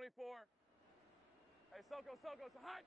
24. Hey, Soko, so hot.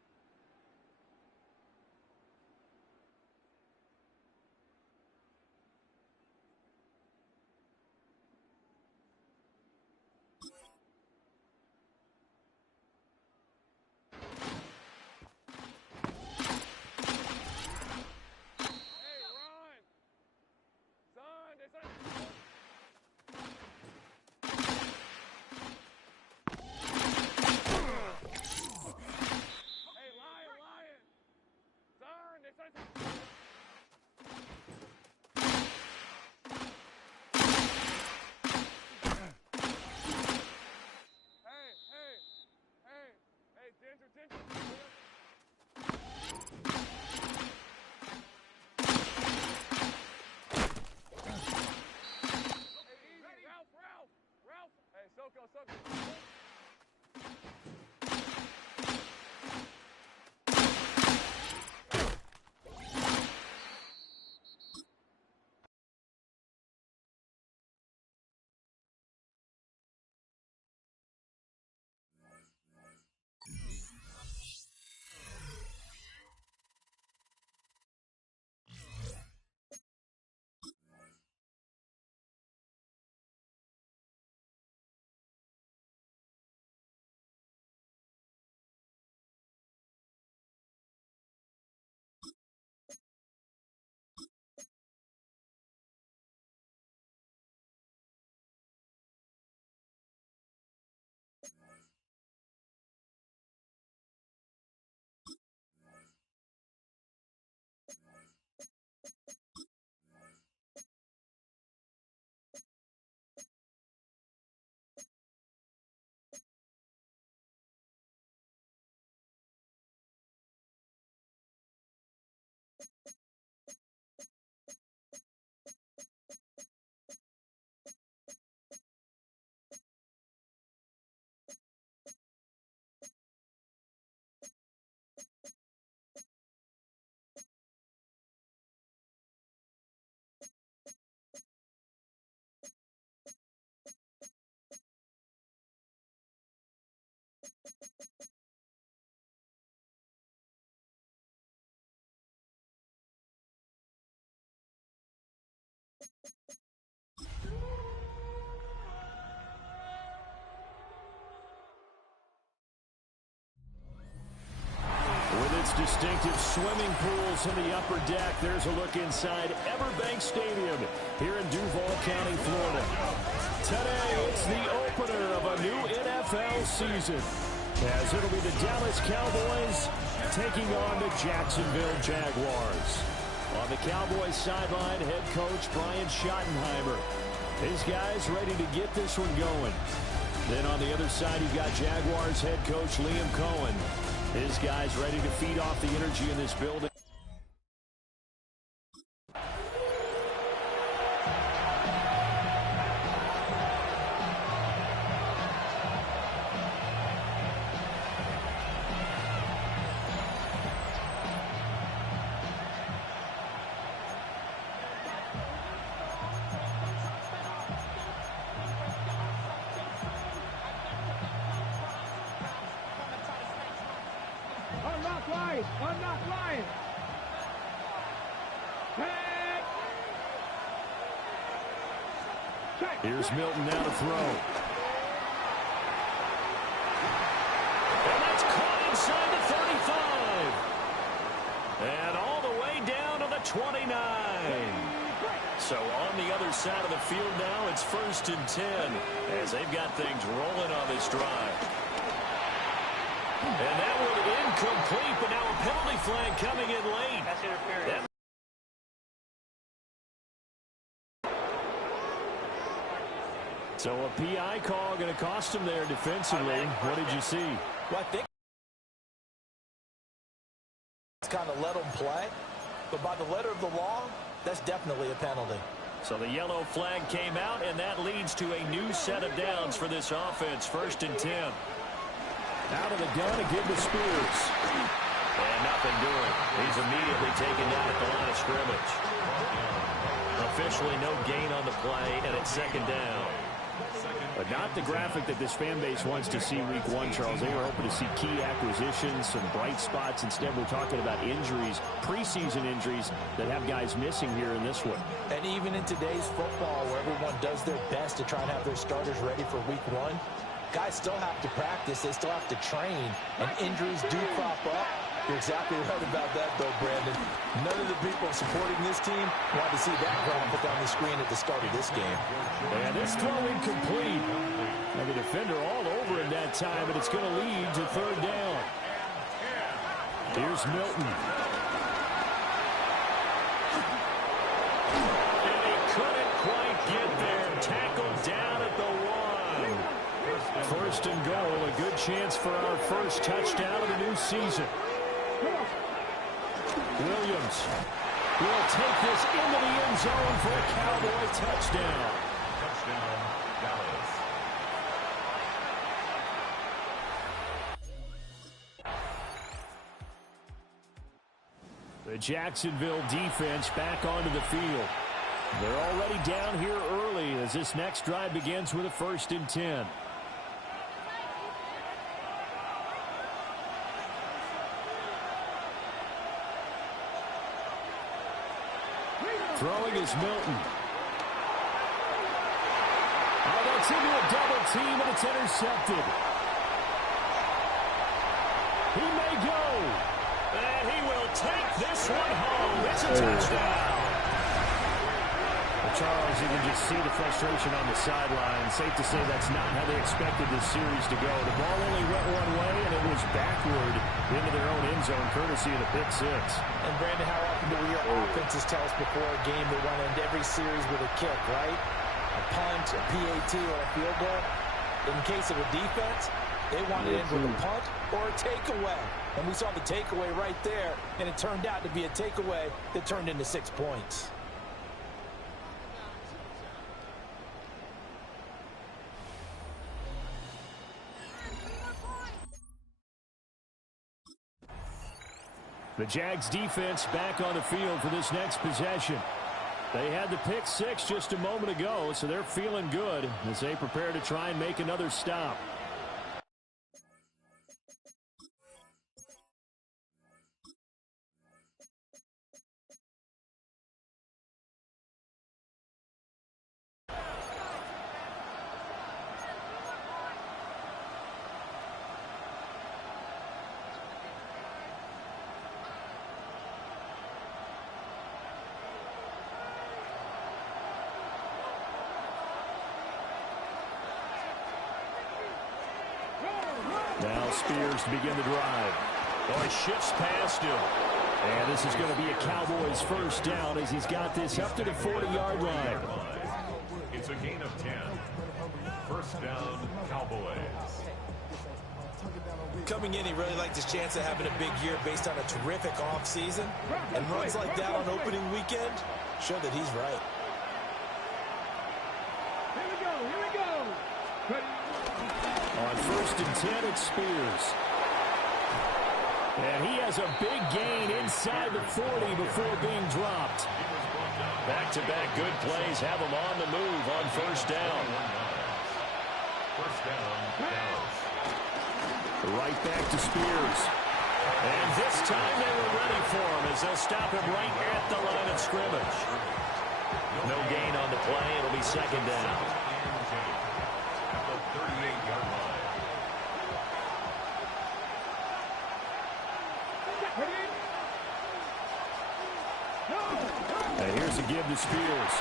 Soko. With its distinctive swimming pools in the upper deck, there's a look inside Everbank Stadium here in Duval County, Florida. Today, it's the opener of a new NFL season, as it'll be the Dallas Cowboys taking on the Jacksonville Jaguars. On the Cowboys sideline, head coach Brian Schottenheimer. His guys ready to get this one going. Then on the other side, you've got Jaguars head coach Liam Cohen. His guys ready to feed off the energy in this building. Unlock line. Here's Milton now to throw. And that's caught inside the 35. And all the way down to the 29. So on the other side of the field now, it's 1st and 10 as they've got things rolling on this drive. And that one incomplete, but now a penalty flag coming in late. That's interference. So a PI call going to cost him there defensively. What did you see? Well, I think it's kind of let them play, but by the letter of the law, that's definitely a penalty. So the yellow flag came out, and that leads to a new set of downs for this offense. 1st and 10. Out of the gun to give to Spears. And nothing doing. He's immediately taken down at the line of scrimmage. Officially no gain on the play, and it's 2nd down. But not the graphic that this fan base wants to see week one, Charles. They were hoping to see key acquisitions, some bright spots. Instead, we're talking about injuries, preseason injuries that have guys missing here in this one. And even in today's football, where everyone does their best to try and have their starters ready for week one, guys still have to practice. They still have to train, and injuries do crop up. You're exactly right about that, though, Brandon. None of the people supporting this team want to see that graphic on the screen at the start of this game. And this throw incomplete. And the defender all over him that time, but it's going to lead to third down. Here's Milton. And he couldn't quite get there. Tackled down at the 1. First and goal, a good chance for our first touchdown of the new season. Williams will take this into the end zone for a Cowboy touchdown. Touchdown, Dallas. The Jacksonville defense back onto the field. They're already down here early as this next drive begins with a 1st and 10. Throwing is Milton. Oh, that's into a double team, and it's intercepted. He may go. And he will take this one home. It's a touchdown. Well, Charles, you can just see the frustration on the sideline. Safe to say that's not how they expected this series to go. The ball only went one way, and it was backward into their own end zone, courtesy of the pick six. And, Brandon, how often do we hear offenses tell us before a game they want to end every series with a kick, right? A punt, a PAT, or a field goal. In case of a defense, they want to end with a punt or a takeaway. And we saw the takeaway right there, and it turned out to be a takeaway that turned into 6 points. The Jags defense back on the field for this next possession. They had the pick six just a moment ago, so they're feeling good as they prepare to try and make another stop. Now Spears to begin the drive. Oh, he shifts past him. And this is going to be a Cowboys first down as he's got this up to the 40-yard line. It's a gain of 10. First down, Cowboys. Coming in, he really liked his chance of having a big year based on a terrific offseason. And runs like that on opening weekend show that he's right. Here we go. Here we go. On 1st and 10, it's Spears. And he has a big gain inside the 40 before being dropped. Back-to-back good plays have him on the move on first down. First down, Dallas. Right back to Spears. And this time they were ready for him as they'll stop him right at the line of scrimmage. No gain on the play. It'll be second down. At the 38-yard line. And here's a give to Spears.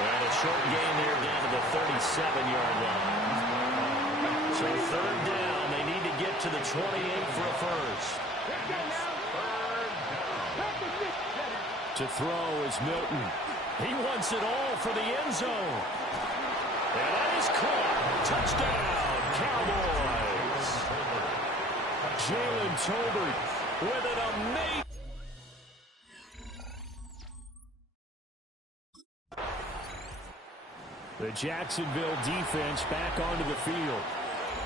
And a short gain there down to the 37-yard line. So third down. They need to get to the 28 for a first. To throw is Milton. He wants it all for the end zone. And that is caught. Touchdown, Cowboys. Jalen Tolbert with an amazing. The Jacksonville defense back onto the field.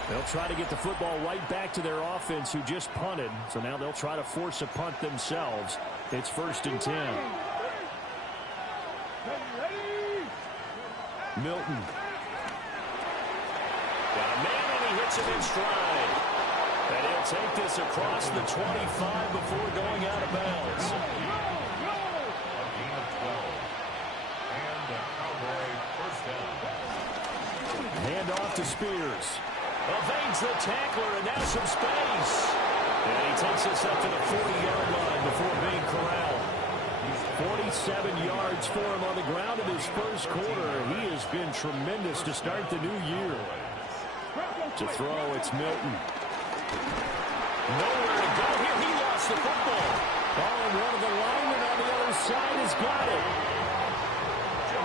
They'll try to get the football right back to their offense who just punted. So now they'll try to force a punt themselves. It's 1st and 10. Milton. Got a man, and he hits him in stride. And he'll take this across the 25 before going out of bounds. A gain of 12. And the Cowboy first down. Hand off to Spears. Evades the tackler, and now some space. And he takes us up to the 40-yard line before being corralled. 47 yards for him on the ground in his first quarter. He has been tremendous to start the new year. To throw, it's Milton. Nowhere to go here. He lost the football. Oh, and one of the linemen on the other side has got it.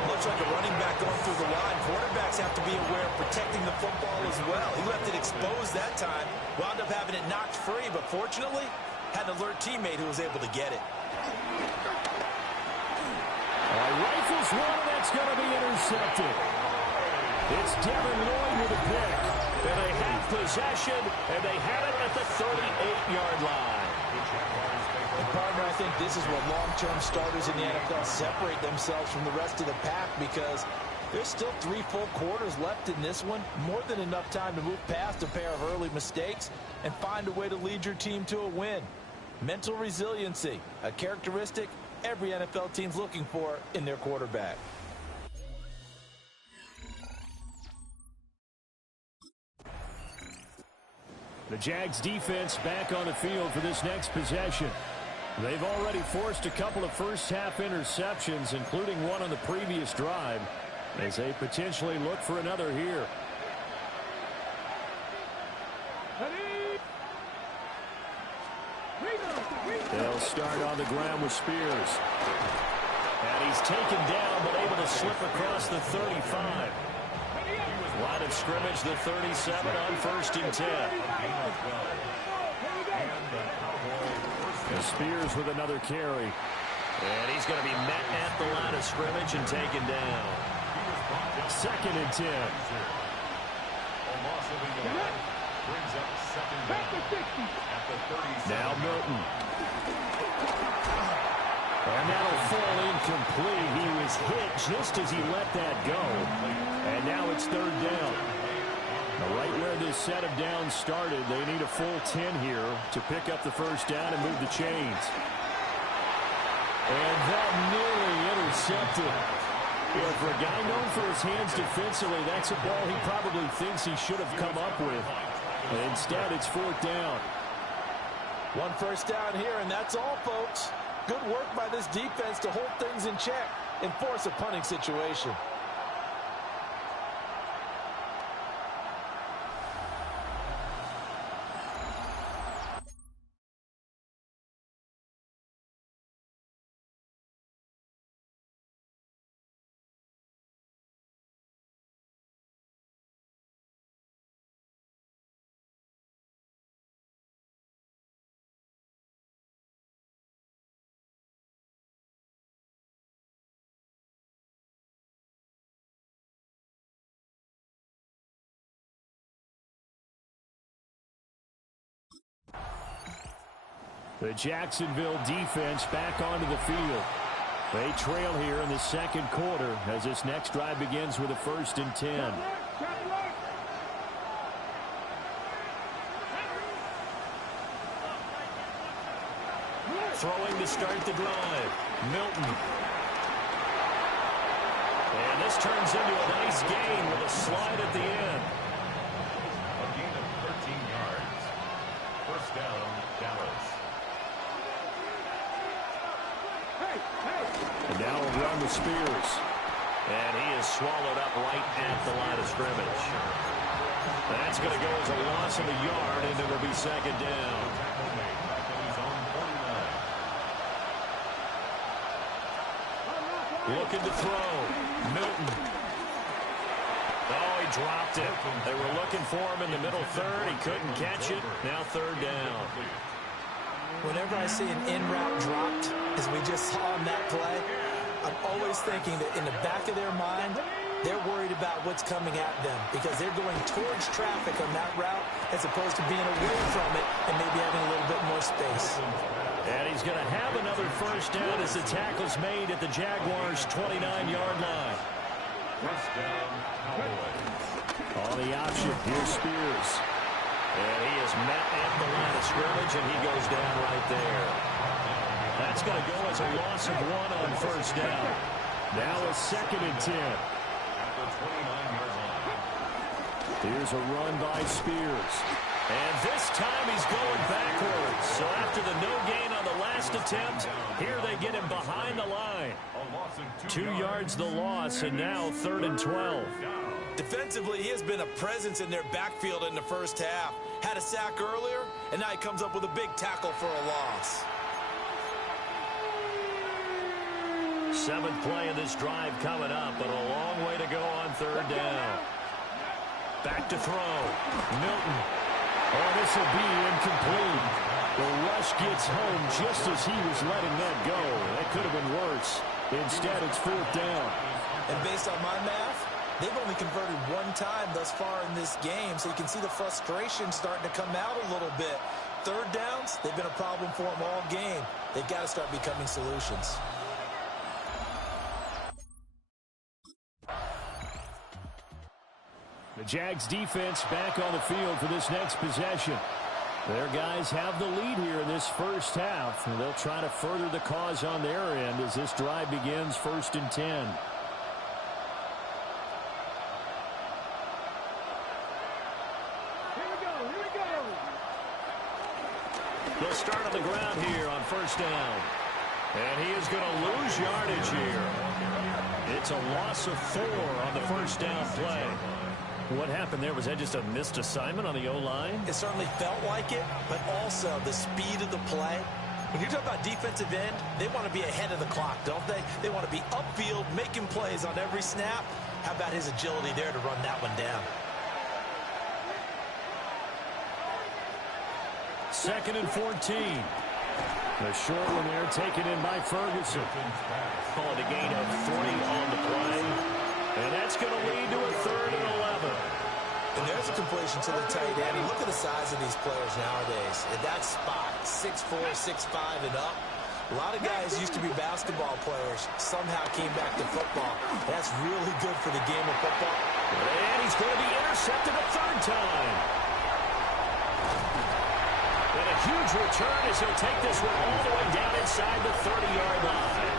Looks like a running back going through the line. Quarterbacks have to be aware of protecting the football as well. He left it exposed that time. Wound up having it knocked free, but fortunately, had an alert teammate who was able to get it. Rifles one, and that's going to be intercepted. It's Devin Lloyd with a pick. And they have possession, and they have it at the 38-yard line. And partner, I think this is what long-term starters in the NFL separate themselves from the rest of the pack, because there's still 3 full quarters left in this one. More than enough time to move past a pair of early mistakes and find a way to lead your team to a win. Mental resiliency, a characteristic every NFL team's looking for in their quarterback. The Jags defense back on the field for this next possession. They've already forced a couple of first-half interceptions, including one on the previous drive, as they potentially look for another here. They'll start on the ground with Spears. And he's taken down, but able to slip across the 35. Line of scrimmage, the 37 on 1st and 10. Spears with another carry. And he's going to be met at the line of scrimmage and taken down. 2nd and 10. Brings up 2nd down at the 37. Now Milton. And that'll fall incomplete. He was hit just as he let that go. And now it's 3rd down. Now right where this set of downs started, they need a full 10 here to pick up the first down and move the chains. And that nearly intercepted. For a guy known for his hands defensively, that's a ball he probably thinks he should have come up with. But instead, it's 4th down. 1 first down here, and that's all, folks. Good work by this defense to hold things in check and force a punting situation. The Jacksonville defense back onto the field. They trail here in the 2nd quarter as this next drive begins with a 1st and 10. Throwing to start the drive. Milton. And this turns into a nice gain with a slide at the end. A gain of 13 yards. First down, Dallas. And now we'll run with Spears. And he is swallowed up right at the line of scrimmage. That's going to go as a loss of a yard, and it'll be 2nd down. Looking to throw. Milton. Oh, he dropped it. They were looking for him in the middle 3rd. He couldn't catch it. Now 3rd down. Whenever I see an in-route dropped, as we just saw on that play, I'm always thinking that in the back of their mind, they're worried about what's coming at them because they're going towards traffic on that route as opposed to being away from it and maybe having a little bit more space. And he's going to have another first down as the tackle's made at the Jaguars' 29-yard line. First down, Cowboys. On the option, here's Spears. And he is met at the line of scrimmage, and he goes down right there. That's going to go as a loss of 1 on first down. Now a 2nd and 10. Here's a run by Spears. And this time he's going backwards. So after the no gain on the last attempt, here they get him behind the line. 2 yards the loss, and now 3rd and 12. Defensively, he has been a presence in their backfield in the first half. Had a sack earlier, and now he comes up with a big tackle for a loss. 7th play of this drive coming up, but a long way to go on 3rd down. Back to throw. Milton. Oh, this will be incomplete. The rush gets home just as he was letting that go. That could have been worse. Instead, it's 4th down. And based on my math, they've only converted 1 time thus far in this game, so you can see the frustration starting to come out a little bit. 3rd downs, they've been a problem for them all game. They've got to start becoming solutions. The Jags defense back on the field for this next possession. Their guys have the lead here in this first half, and they'll try to further the cause on their end as this drive begins 1st and 10. Here we go. Here we go. They'll start on the ground here on 1st down. And he is going to lose yardage here. It's a loss of 4 on the 1st down play. What happened there? Was that just a missed assignment on the O-line? It certainly felt like it, but also the speed of the play. When you talk about defensive end, they want to be ahead of the clock, don't they? They want to be upfield, making plays on every snap. How about his agility there to run that one down? 2nd and 14. The short one there taken in by Ferguson. Calling a gain of 3 on the play. And that's going to lead to a 3rd and 11. And there's a completion to the tight end. Look at the size of these players nowadays. At that spot, 6'4", 6'5", and up. A lot of guys used to be basketball players. Somehow came back to football. That's really good for the game of football. And he's going to be intercepted a 3rd time. And a huge return as he'll take this one all the way down inside the 30-yard line.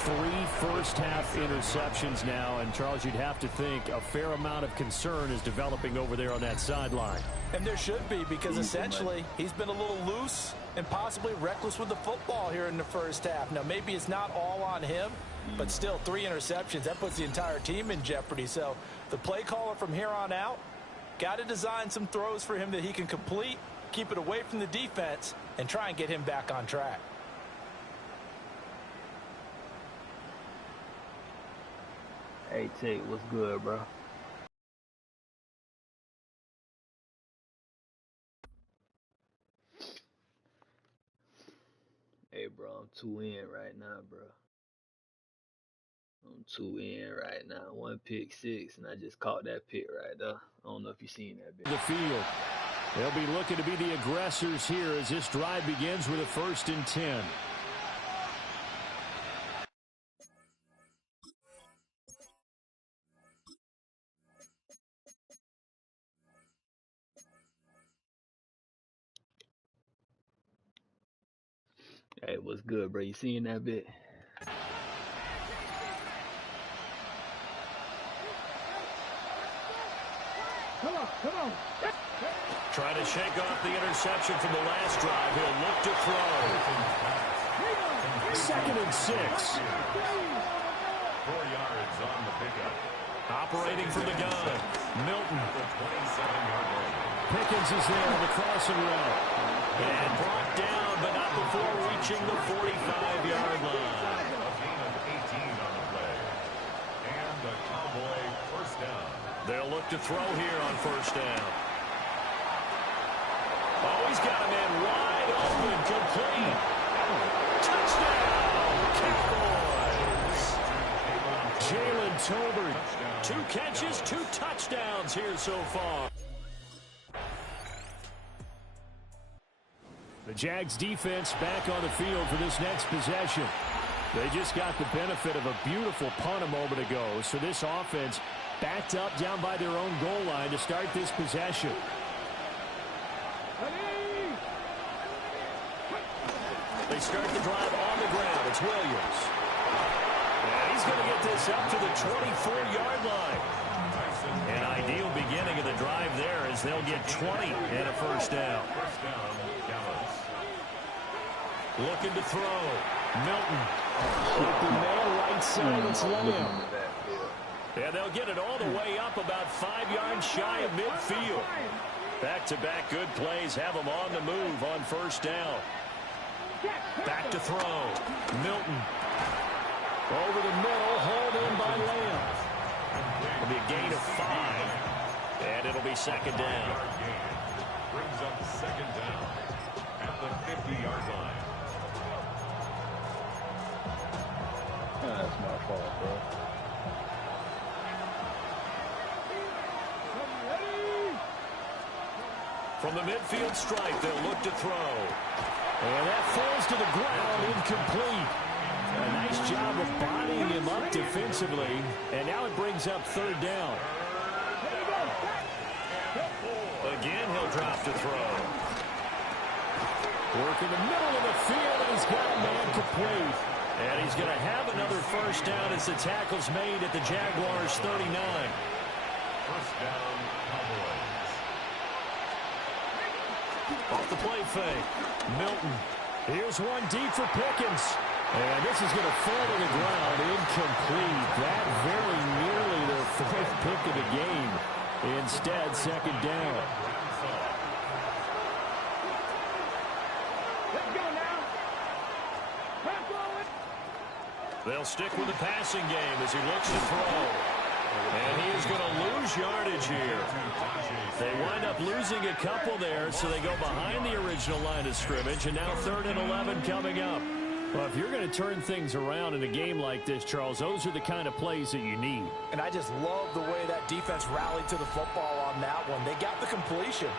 3 first-half interceptions now, and Charles, you'd have to think a fair amount of concern is developing over there on that sideline. And there should be, because essentially he's been a little loose and possibly reckless with the football here in the first half. Now, maybe it's not all on him, but still 3 interceptions. That puts the entire team in jeopardy. So the play caller from here on out got to design some throws for him that he can complete, keep it away from the defense, and try and get him back on track. Hey, Tate, what's good, bro? Hey, bro, I'm 2 in right now, bro. I'm 2 in right now. 1 pick 6, and I just caught that pick right there. I don't know if you seen that bit. The field. They'll be looking to be the aggressors here as this drive begins with a 1st and 10. Hey, what's good, bro? You seen that bit? Come on, come on. Trying to shake off the interception from the last drive. He'll look to throw. 2nd and 6. 4 yards on the pickup. Operating from the gun. Milton. The 27-yard line. Pickens is there on the crossing route. And brought down, but not before reaching the 45-yard line. A gain of 18 on the play. And the Cowboy 1st down. They'll look to throw here on 1st down. Oh, he's got a man wide open, complete. Touchdown, Cowboys. Jalen Tolbert, 2 catches, 2 touchdowns here so far. The Jags defense back on the field for this next possession. They just got the benefit of a beautiful punt a moment ago. So this offense backed up down by their own goal line to start this possession. They start the drive on the ground. It's Williams. And he's going to get this up to the 24-yard line. An ideal beginning of the drive there as they'll get 20 and a first down. Looking to throw. Milton. Open man right side. It's Lamb. And they'll get it all the way up about 5 yards shy of midfield. Back-to-back good plays have them on the move on first down. Back to throw. Milton. Over the middle. Hauled in by Lamb. It'll be a gain of 5. And it'll be second down. Brings up second down at the 50-yard line. That's my fault, bro. From the midfield stripe, they'll look to throw. And that falls to the ground, incomplete. A nice job of bodying him up defensively. And now it brings up third down. Again, he'll drop to throw. Work in the middle of the field, and he's got a man complete. And he's going to have another first down as the tackle's made at the Jaguars' 39. First down, Cowboys. Off the play fake. Milton. Here's one deep for Pickens. And this is going to fall to the ground. Incomplete. That very nearly their 4th pick of the game. Instead, second down. Let's go now. They'll stick with the passing game as he looks to throw. And he is going to lose yardage here. They wind up losing a couple there, so they go behind the original line of scrimmage, and now 3rd and 11 coming up. Well, if you're going to turn things around in a game like this, Charles, those are the kind of plays that you need. And I just love the way that defense rallied to the football on that one. They got the completion,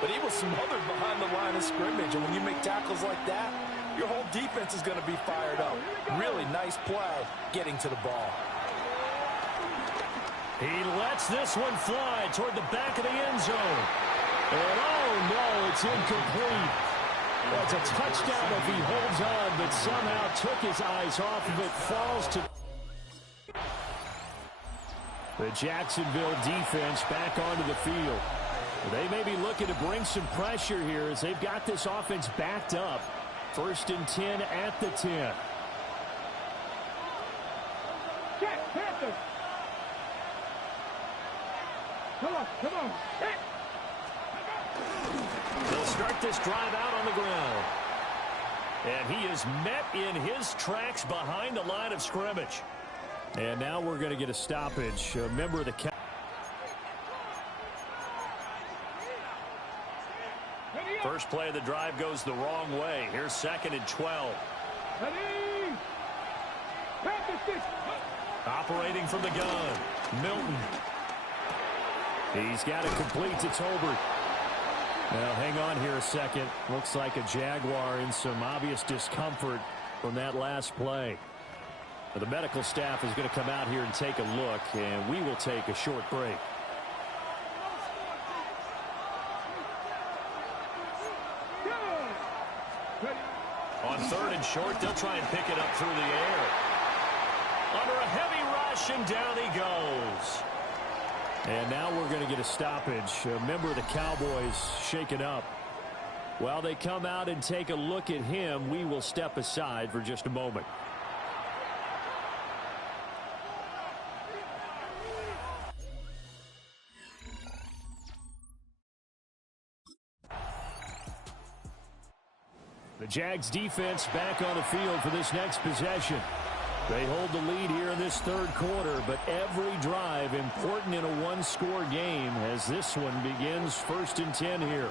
but he was smothered behind the line of scrimmage. And when you make tackles like that, your whole defense is going to be fired up. Really nice play getting to the ball. He lets this one fly toward the back of the end zone. And oh no, it's incomplete. That's a touchdown if he holds on, but somehow took his eyes off of it. Falls to the Jacksonville defense back onto the field. They may be looking to bring some pressure here as they've got this offense backed up. 1st and 10 at the 10. Jack Panthers. Come on, come on. They'll start this drive out on the ground. And he is met in his tracks behind the line of scrimmage. And now we're going to get a stoppage. A member of the first play of the drive goes the wrong way. Here's 2nd and 12. Operating from the gun. Milton. He's got it complete to Tolbert. Now, hang on here a second. Looks like a Jaguar in some obvious discomfort from that last play. The medical staff is going to come out here and take a look, and we will take a short break. On 3rd and short, they'll try and pick it up through the air. Under a heavy rush, and down he goes. And now we're going to get a stoppage. A member of the Cowboys shaken up. While they come out and take a look at him, we will step aside for just a moment. The Jags defense back on the field for this next possession. They hold the lead here in this 3rd quarter, but every drive important in a one-score game as this one begins 1st and 10 here.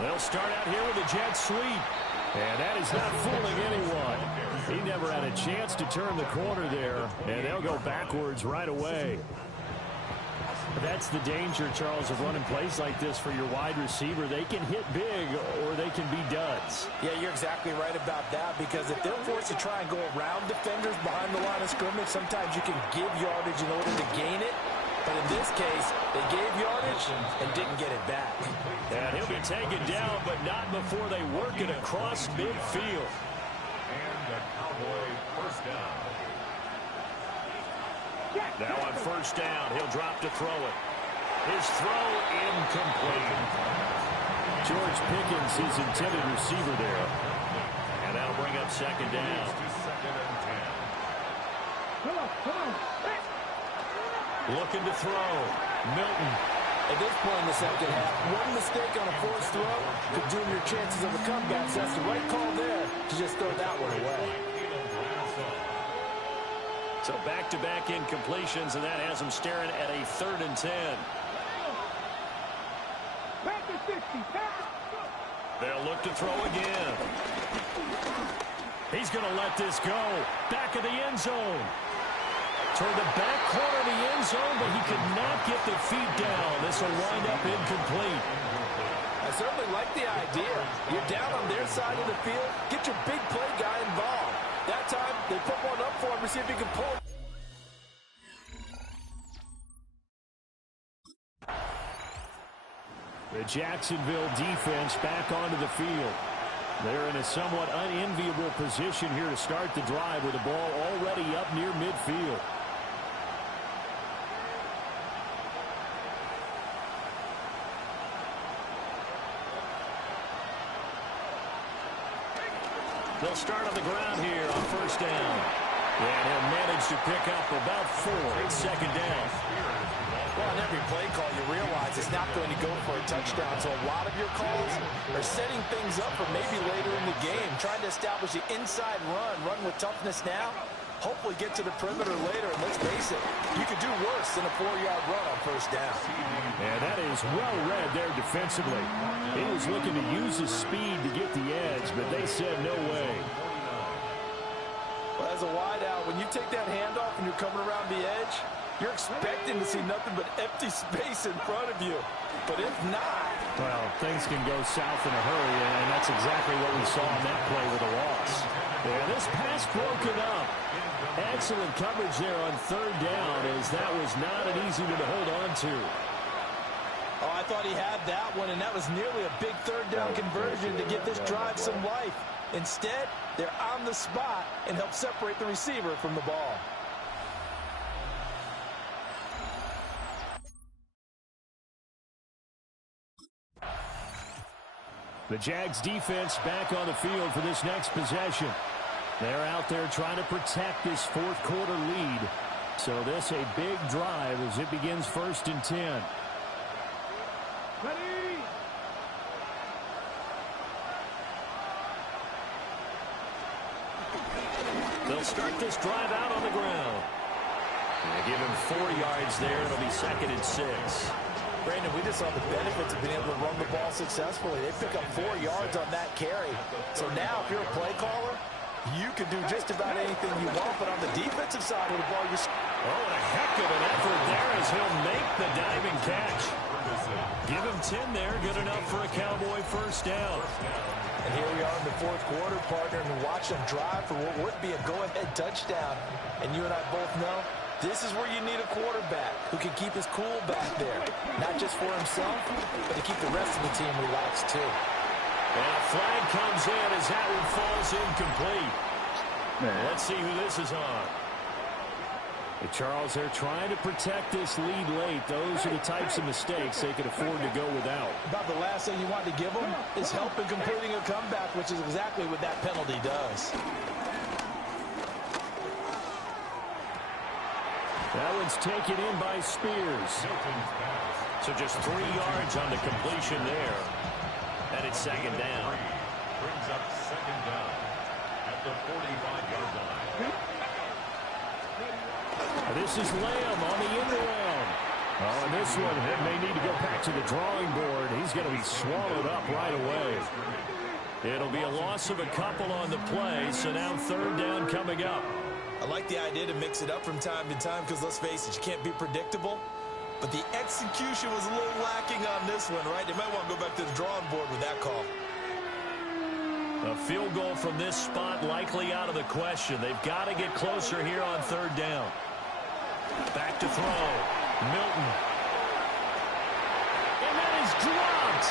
They'll start out here with a jet sweep, and that is not fooling anyone. He never had a chance to turn the corner there, and they'll go backwards right away. That's the danger, Charles, of running plays like this for your wide receiver. They can hit big or they can be duds. Yeah, you're exactly right about that, because if they're forced to try and go around defenders behind the line of scrimmage, sometimes you can give yardage in order to gain it. But in this case, they gave yardage and didn't get it back. And he'll be taken down, but not before they work it across midfield. And the Cowboy first down. Now on first down, he'll drop to throw it. His throw incomplete. George Pickens, his intended receiver there. And that'll bring up second down. Second and 10. Come on, come on. Looking to throw. Milton. At this point in the second half, one mistake on a forced throw could doom your chances of a comeback. So that's the right call there to just throw that one away. So back-to-back incompletions, and that has him staring at a 3rd and 10. Back to 60. They'll look to throw again. He's going to let this go. Back of the end zone. Toward the back corner of the end zone, but he could not get the feet down. This will wind up incomplete. I certainly like the idea. You're down on their side of the field. Get your big play guy involved. That time, they put one up for him to see if he can pull it. The Jacksonville defense back onto the field. They're in a somewhat unenviable position here to start the drive with the ball already up near midfield. They'll start on the ground here on first down. And he'll manage to pick up about 4. It's second down. Well, on every play call, you realize it's not going to go for a touchdown. So a lot of your calls are setting things up for maybe later in the game, trying to establish the inside run with toughness now, hopefully get to the perimeter later. And let's face it, you could do worse than a 4-yard run on first down. And that is well read there defensively. He was looking to use his speed to get the edge, but they said no way. Well, as a wideout, when you take that handoff and you're coming around the edge, you're expecting to see nothing but empty space in front of you. But if not... Well, things can go south in a hurry, and that's exactly what we saw in that play with a loss. Yeah, this pass broken up. Excellent coverage there on third down, as that was not an easy one to hold on to. Oh, I thought he had that one, and that was nearly a big third down conversion to give this drive some life. Instead, they're on the spot and help separate the receiver from the ball. The Jags defense back on the field for this next possession. They're out there trying to protect this fourth quarter lead. So this a big drive as it begins first and 10. Ready? They'll start this drive out on the ground. They give him 4 yards there. It'll be second and 6. Brandon, we just saw the benefits of being able to run the ball successfully. They pick up 4 yards on that carry. So now, if you're a play caller, you can do just about anything you want. But on the defensive side of the ball, you're... Oh, and a heck of an effort there as he'll make the diving catch. Give him 10 there. Good enough for a Cowboy first down. And here we are in the fourth quarter, partner, and watch them drive for what would be a go-ahead touchdown. And you and I both know this is where you need a quarterback who can keep his cool back there. Not just for himself, but to keep the rest of the team relaxed, too. And a flag comes in as that one falls incomplete. Let's see who this is on. Charles, they're trying to protect this lead late. Those are the types of mistakes they could afford to go without. About the last thing you want to give them is help in completing a comeback, which is exactly what that penalty does. That one's taken in by Spears. So just 3 yards on the completion there. And it's second down. Brings up second down at the 45-yard line. This is Lamb on the end around. Oh, and this one may need to go back to the drawing board. He's going to be swallowed up right away. It'll be a loss of a couple on the play, so now third down coming up. I like the idea to mix it up from time to time because, let's face it, you can't be predictable. but the execution was a little lacking on this one, right? They might want to go back to the drawing board with that call. A field goal from this spot likely out of the question. They've got to get closer here on third down. Back to throw. Milton. And that is dropped.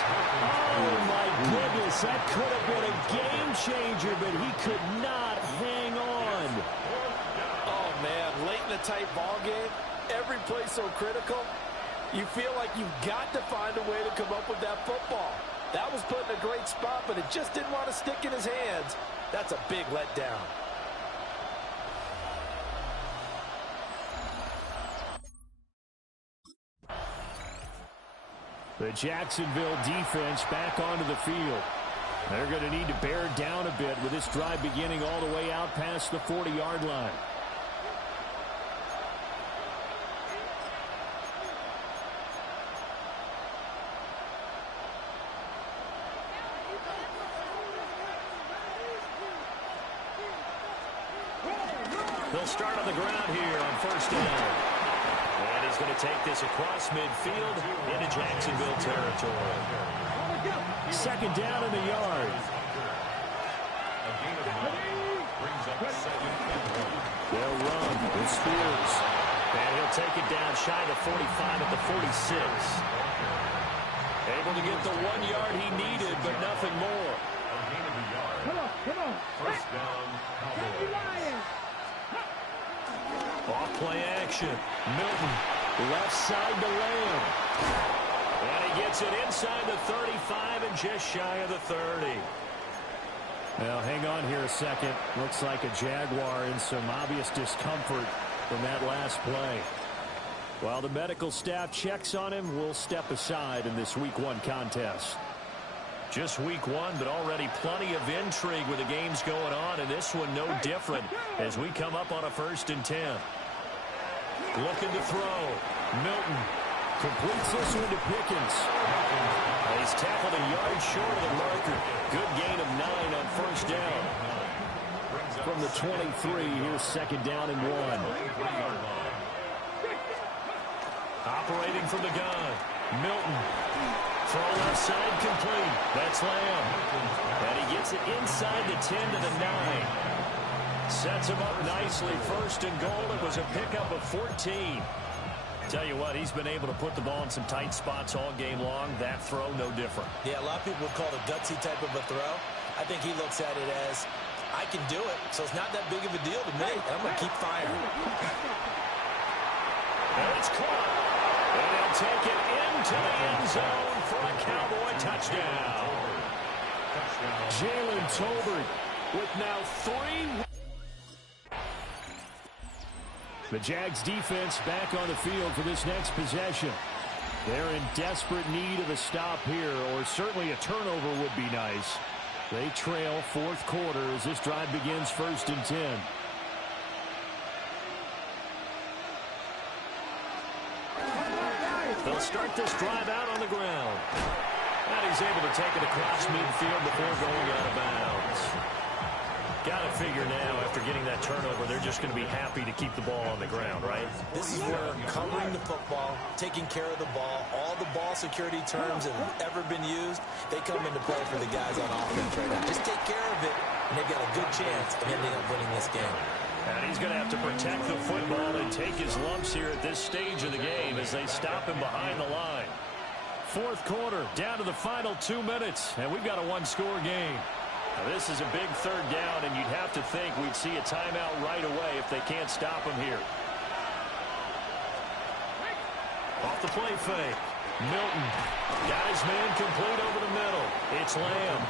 Oh, my goodness. That could have been a game changer, but he could not hang on. Oh, man. Late in a tight ball game, every play so critical, you feel like you've got to find a way to come up with that football. That was put in a great spot, but it just didn't want to stick in his hands. That's a big letdown. The Jacksonville defense back onto the field. They're going to need to bear down a bit with this drive beginning all the way out past the 40-yard line. They'll start on the ground here on first down. And he's going to take this across midfield into Jacksonville territory. Second down in the yard. They'll run with Spears. And he'll take it down shy of 45 at the 46. Able to get the 1 yard he needed, but nothing more. Come on. First down, Cowboys. Off play action. Milton, left side to Lamb. And he gets it inside the 35 and just shy of the 30. Now, hang on here a second. Looks like a Jaguar in some obvious discomfort from that last play. While the medical staff checks on him, we'll step aside in this Week 1 contest. Just Week 1, but already plenty of intrigue with the games going on, and this one no different as we come up on a 1st and 10. Looking to throw. Milton completes this one to Pickens. He's tackled a yard short of the marker. Good gain of 9 on first down. From the 23, here's second down and 1. Operating from the gun. Milton. Throw left side complete. That's Lamb. And he gets it inside the 10 to the 9. Sets him up nicely. First and goal. It was a pickup of 14. Tell you what, he's been able to put the ball in some tight spots all game long. That throw, no different. Yeah, a lot of people would call it a gutsy type of a throw. I think he looks at it as, I can do it, so it's not that big of a deal to me. I'm going to keep firing. And it's caught. And they'll take it into the end zone for a Cowboy touchdown. Jalen Tolbert with now 3. The Jags defense back on the field for this next possession. They're in desperate need of a stop here, or certainly a turnover would be nice. They trail 4th quarter as this drive begins 1st and 10. They'll start this drive out on the ground. And he's able to take it across midfield before going out of bounds. Got to figure now, after getting that turnover, they're just going to be happy to keep the ball on the ground, right? This is where covering the football, taking care of the ball, all the ball security terms that have ever been used, they come into play for the guys on offense right now. Just take care of it, and they've got a good chance of ending up winning this game. And he's going to have to protect the football and take his lumps here at this stage of the game as they stop him behind the line. 4th quarter, down to the final 2 minutes, and we've got a 1-score game. Now, this is a big 3rd down, and you'd have to think we'd see a timeout right away if they can't stop him here. Off the play fake. Milton got his man complete over the middle. It's Lamb.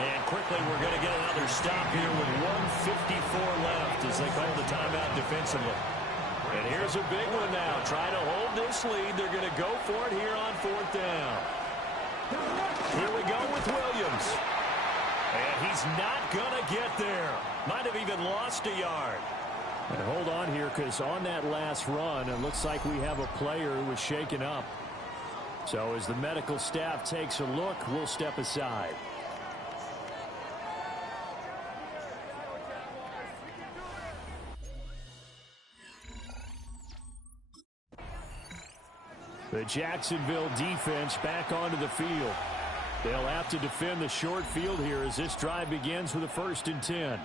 And quickly we're going to get another stop here with 1:54 left as they call the timeout defensively. And here's a big one now. Trying to hold this lead. They're going to go for it here on 4th down. Here we go with Williams. And he's not going to get there. Might have even lost a yard. And hold on here, because on that last run, it looks like we have a player who was shaken up. So as the medical staff takes a look, we'll step aside. The Jacksonville defense back onto the field. They'll have to defend the short field here as this drive begins with a 1st and 10.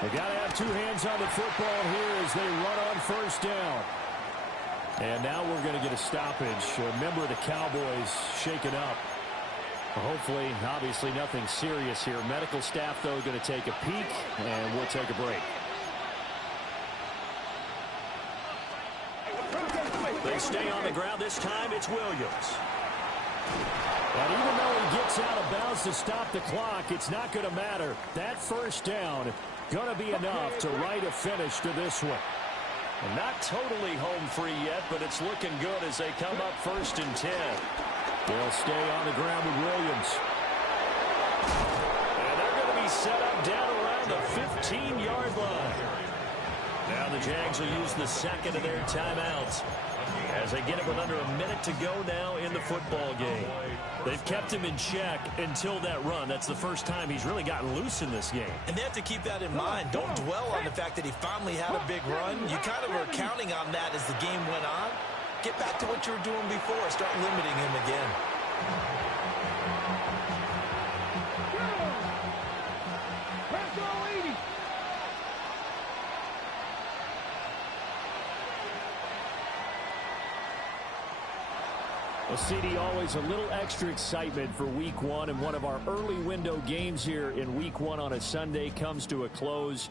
They got to have 2 hands on the football here as they run on 1st down. And now we're going to get a stoppage. A member of the Cowboys shaken up. Hopefully, obviously nothing serious here. Medical staff, though, going to take a peek, and we'll take a break. They stay on the ground. This time it's Williams. And even though he gets out of bounds to stop the clock, it's not going to matter. That 1st down going to be enough to write a finish to this one. And not totally home free yet, but it's looking good as they come up 1st and 10. They'll stay on the ground with Williams. And they're going to be set up down around the 15-yard line. Now the Jags will use the 2nd of their timeouts as they get it with under a minute to go now in the football game. They've kept him in check until that run. That's the first time he's really gotten loose in this game. And they have to keep that in mind. Don't dwell on the fact that he finally had a big run. You kind of were counting on that as the game went on. Get back to what you were doing before. Start limiting him again. Well, CD, always a little extra excitement for Week 1, and one of our early window games here in Week 1 on a Sunday comes to a close.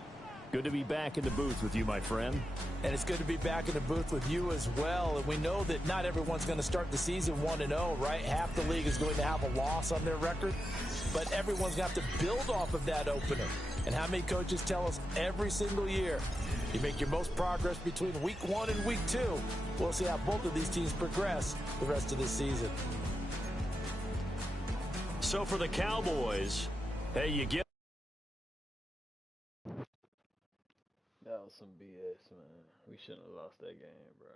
Good to be back in the booth with you, my friend. And it's good to be back in the booth with you as well. And we know that not everyone's going to start the season 1-0, right? Half the league is going to have a loss on their record. But everyone's going to have to build off of that opener. And how many coaches tell us every single year, you make your most progress between Week 1 and Week 2. We'll see how both of these teams progress the rest of this season. So for the Cowboys, hey, you get... That was some BS, man. We shouldn't have lost that game, bro.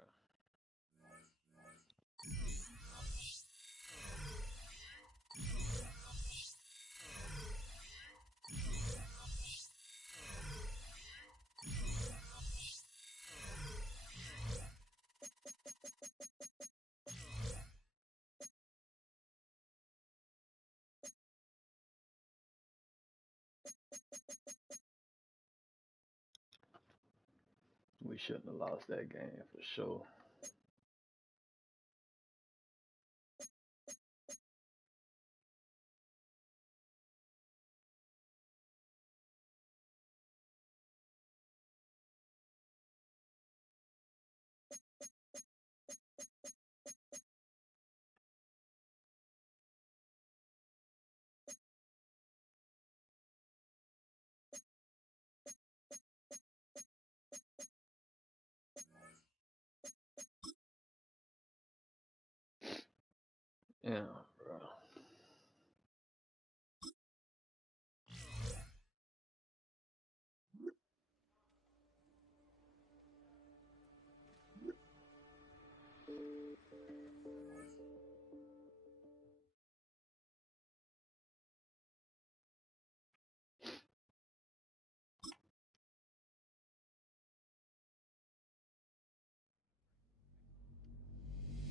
We shouldn't have lost that game for sure. Yeah, bro.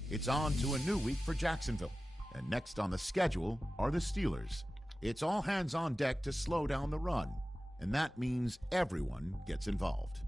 It's on to a new week for Jacksonville. And next on the schedule are the Steelers. It's all hands on deck to slow down the run. And that means everyone gets involved.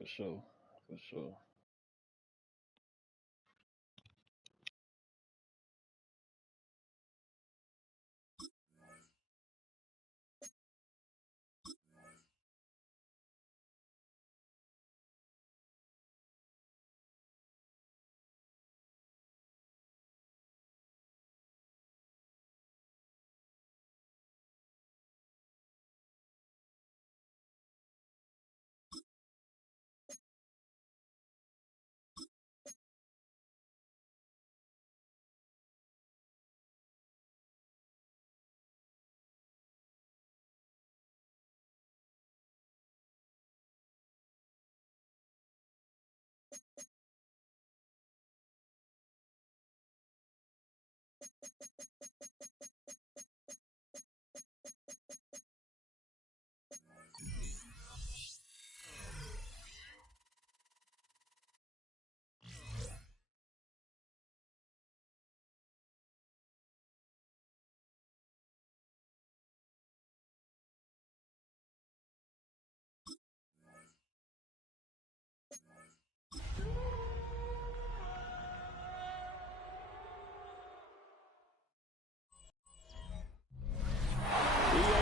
For sure. For sure.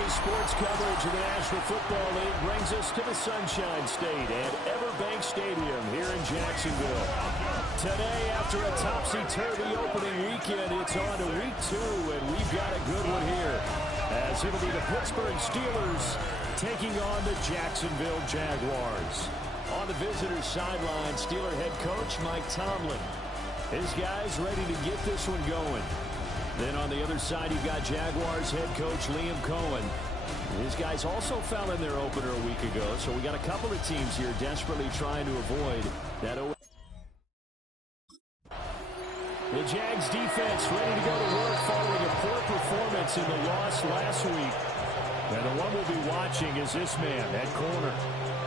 Sports coverage of the National Football League brings us to the Sunshine State and Everbank Stadium here in Jacksonville. Today, after a topsy-turvy opening weekend, it's on to week 2, and we've got a good one here, as it'll be the Pittsburgh Steelers taking on the Jacksonville Jaguars. On the visitors' sideline, Steeler head coach Mike Tomlin. His guys ready to get this one going. Then on the other side, you've got Jaguars head coach Liam Cohen. His guys also fell in their opener a week ago, so we got a couple of teams here desperately trying to avoid that. The Jags defense ready to go to work following a poor performance in the loss last week. And the one we'll be watching is this man at corner.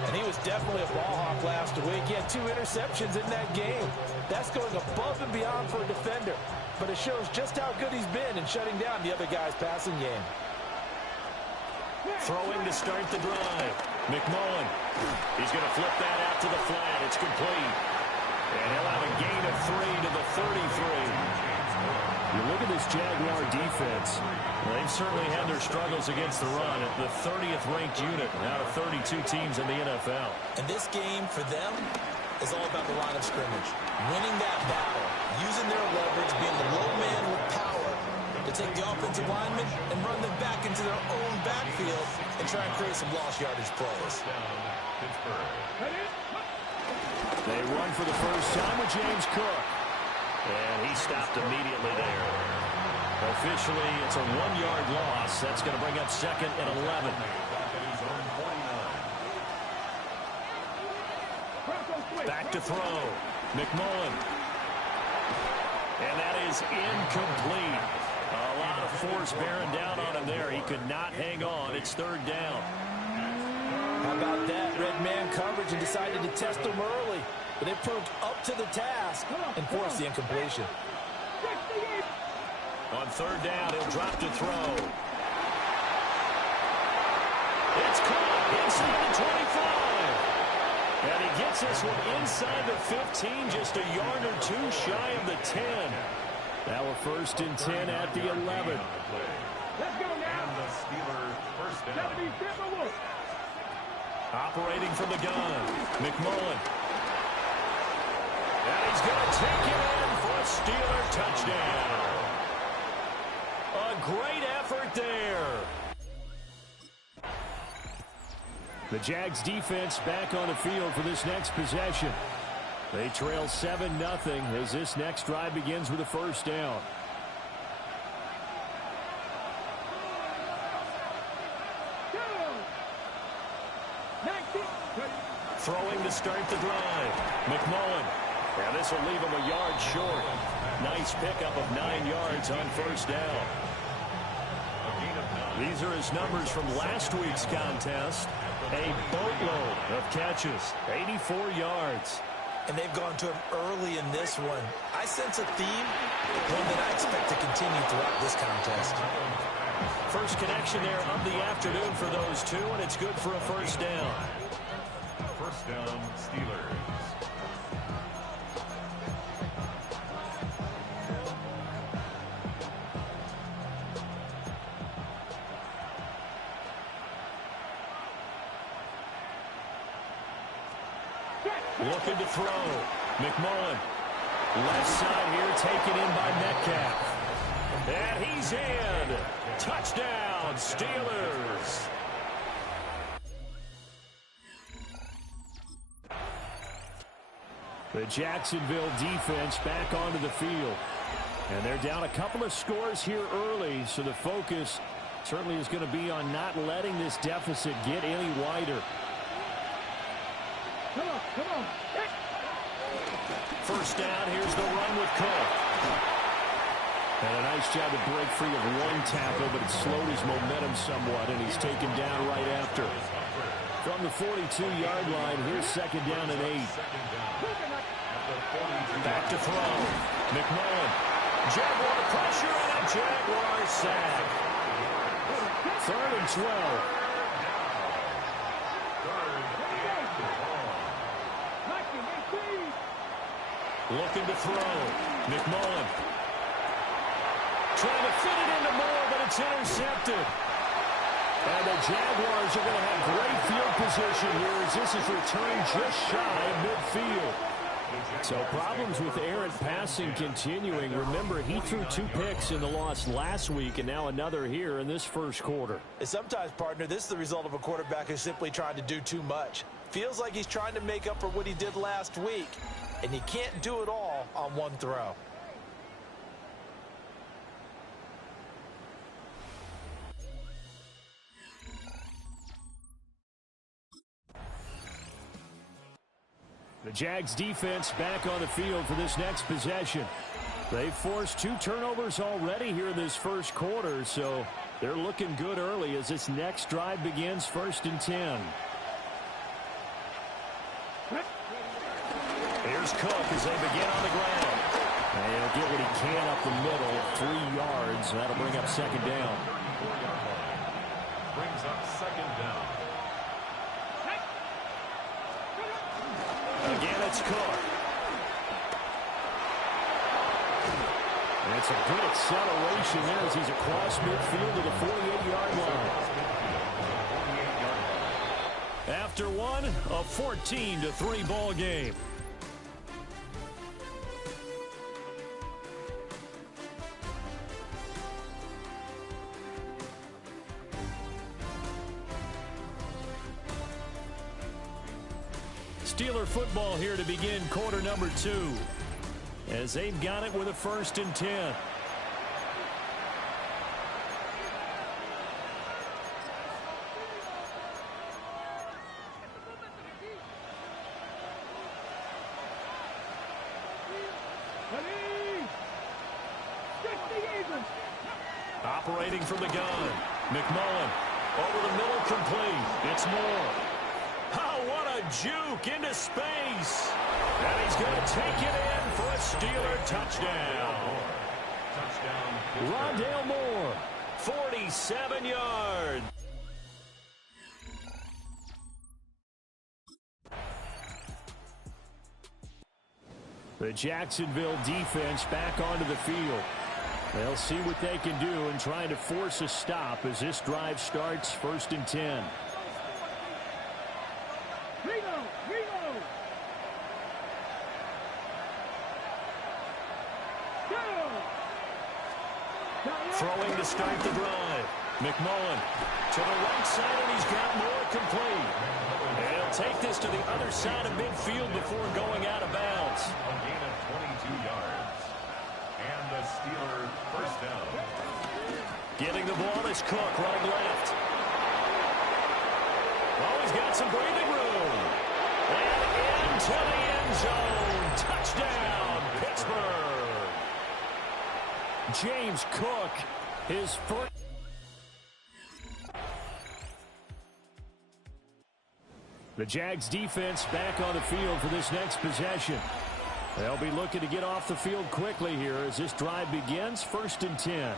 And he was definitely a ball hawk last week. He had 2 interceptions in that game. That's going above and beyond for a defender. But it shows just how good he's been in shutting down the other guy's passing game. Throwing to start the drive. McMullen. He's going to flip that out to the flat. It's complete. And he'll have a gain of 3 to the 33. You look at this Jaguar defense. They've certainly had their struggles against the run at the 30th ranked unit out of 32 teams in the NFL. And this game for them is all about the line of scrimmage. Winning that battle, using their leverage, being the low man with power to take the offensive linemen and run them back into their own backfield and try and create some lost yardage plays. They run for the first time with James Cook. And he stopped immediately there. Officially, it's a 1-yard loss. That's going to bring up 2nd and 11. Back to throw. McMullen. And that is incomplete. A lot of force bearing down on him there. He could not hang on. It's 3rd down. How about that? Red man coverage and decided to test him early. But they proved up to the task and forced the incompletion. On 3rd down, he'll drop to throw. It's caught inside the 25. And he gets this one inside the 15, just a yard or 2 shy of the 10. Now a 1st and 10 at the 11. Let's go now. And the Steelers first down. Operating from the gun, McMullen. And he's going to take it in for a Steeler touchdown. A great effort there. The Jags defense back on the field for this next possession. They trail 7-0 as this next drive begins with a 1st down. Throwing to start the drive. McMullen. And this will leave him a yard short. Nice pickup of 9 yards on 1st down. These are his numbers from last week's contest. A boatload of catches. 84 yards. And they've gone to him early in this one. I sense a theme, one that I expect to continue throughout this contest. First connection there of the afternoon for those two, and it's good for a 1st down. First down, Steelers. Looking to throw. McMullen. Left side here taken in by Metcalf. And he's in. Touchdown, Steelers. The Jacksonville defense back onto the field. And they're down a couple of scores here early, so the focus certainly is going to be on not letting this deficit get any wider. Come on. First down, here's the run with Cook. And a nice job to break free of one tackle, but it slowed his momentum somewhat, and he's taken down right after. From the 42-yard line, here's second down and 8. Back to throw. McMullen. Jaguar pressure and a Jaguar sack. 3rd and 12. Looking to throw. McMullen. Trying to fit it into Moore, but it's intercepted. And the Jaguars are going to have great field position here as this is returned just shy of midfield. So problems with errant passing continuing. Remember, he threw 2 picks in the loss last week and now another here in this first quarter. And sometimes, partner, this is the result of a quarterback who's simply trying to do too much. Feels like he's trying to make up for what he did last week, and he can't do it all on one throw. The Jags defense back on the field for this next possession. They've forced 2 turnovers already here in this first quarter, so they're looking good early as this next drive begins. 1st and 10. Here's Cook as they begin on the ground. And he'll get what he can up the middle, 3 yards. That'll bring up second down. Brings up second down. Again, it's Cook. And it's a good acceleration there as he's across midfield to the 48-yard line. After one, a 14-3 ball game. Steeler football here to begin quarter number 2 as they've got it with a 1st and 10. Operating from the gun. McMullen over the middle, complete. It's Moore. Oh, what a juke into space. And he's going to take it in for a Steeler touchdown. Rondale Moore, 47 yards. The Jacksonville defense back onto the field. They'll see what they can do and try to force a stop as this drive starts. 1st and 10. Throwing to start the drive. McMullen to the right side, and he's got Moore complete. And he'll take this to the other side of midfield before going out of bounds. A gain of 22 yards. And the Steelers first down. Getting the ball is Cook, right left. Oh, he's got some breathing room. And into the end zone. Touchdown, Pittsburgh. James Cook, his first. The Jags defense back on the field for this next possession. They'll be looking to get off the field quickly here as this drive begins. 1st and 10.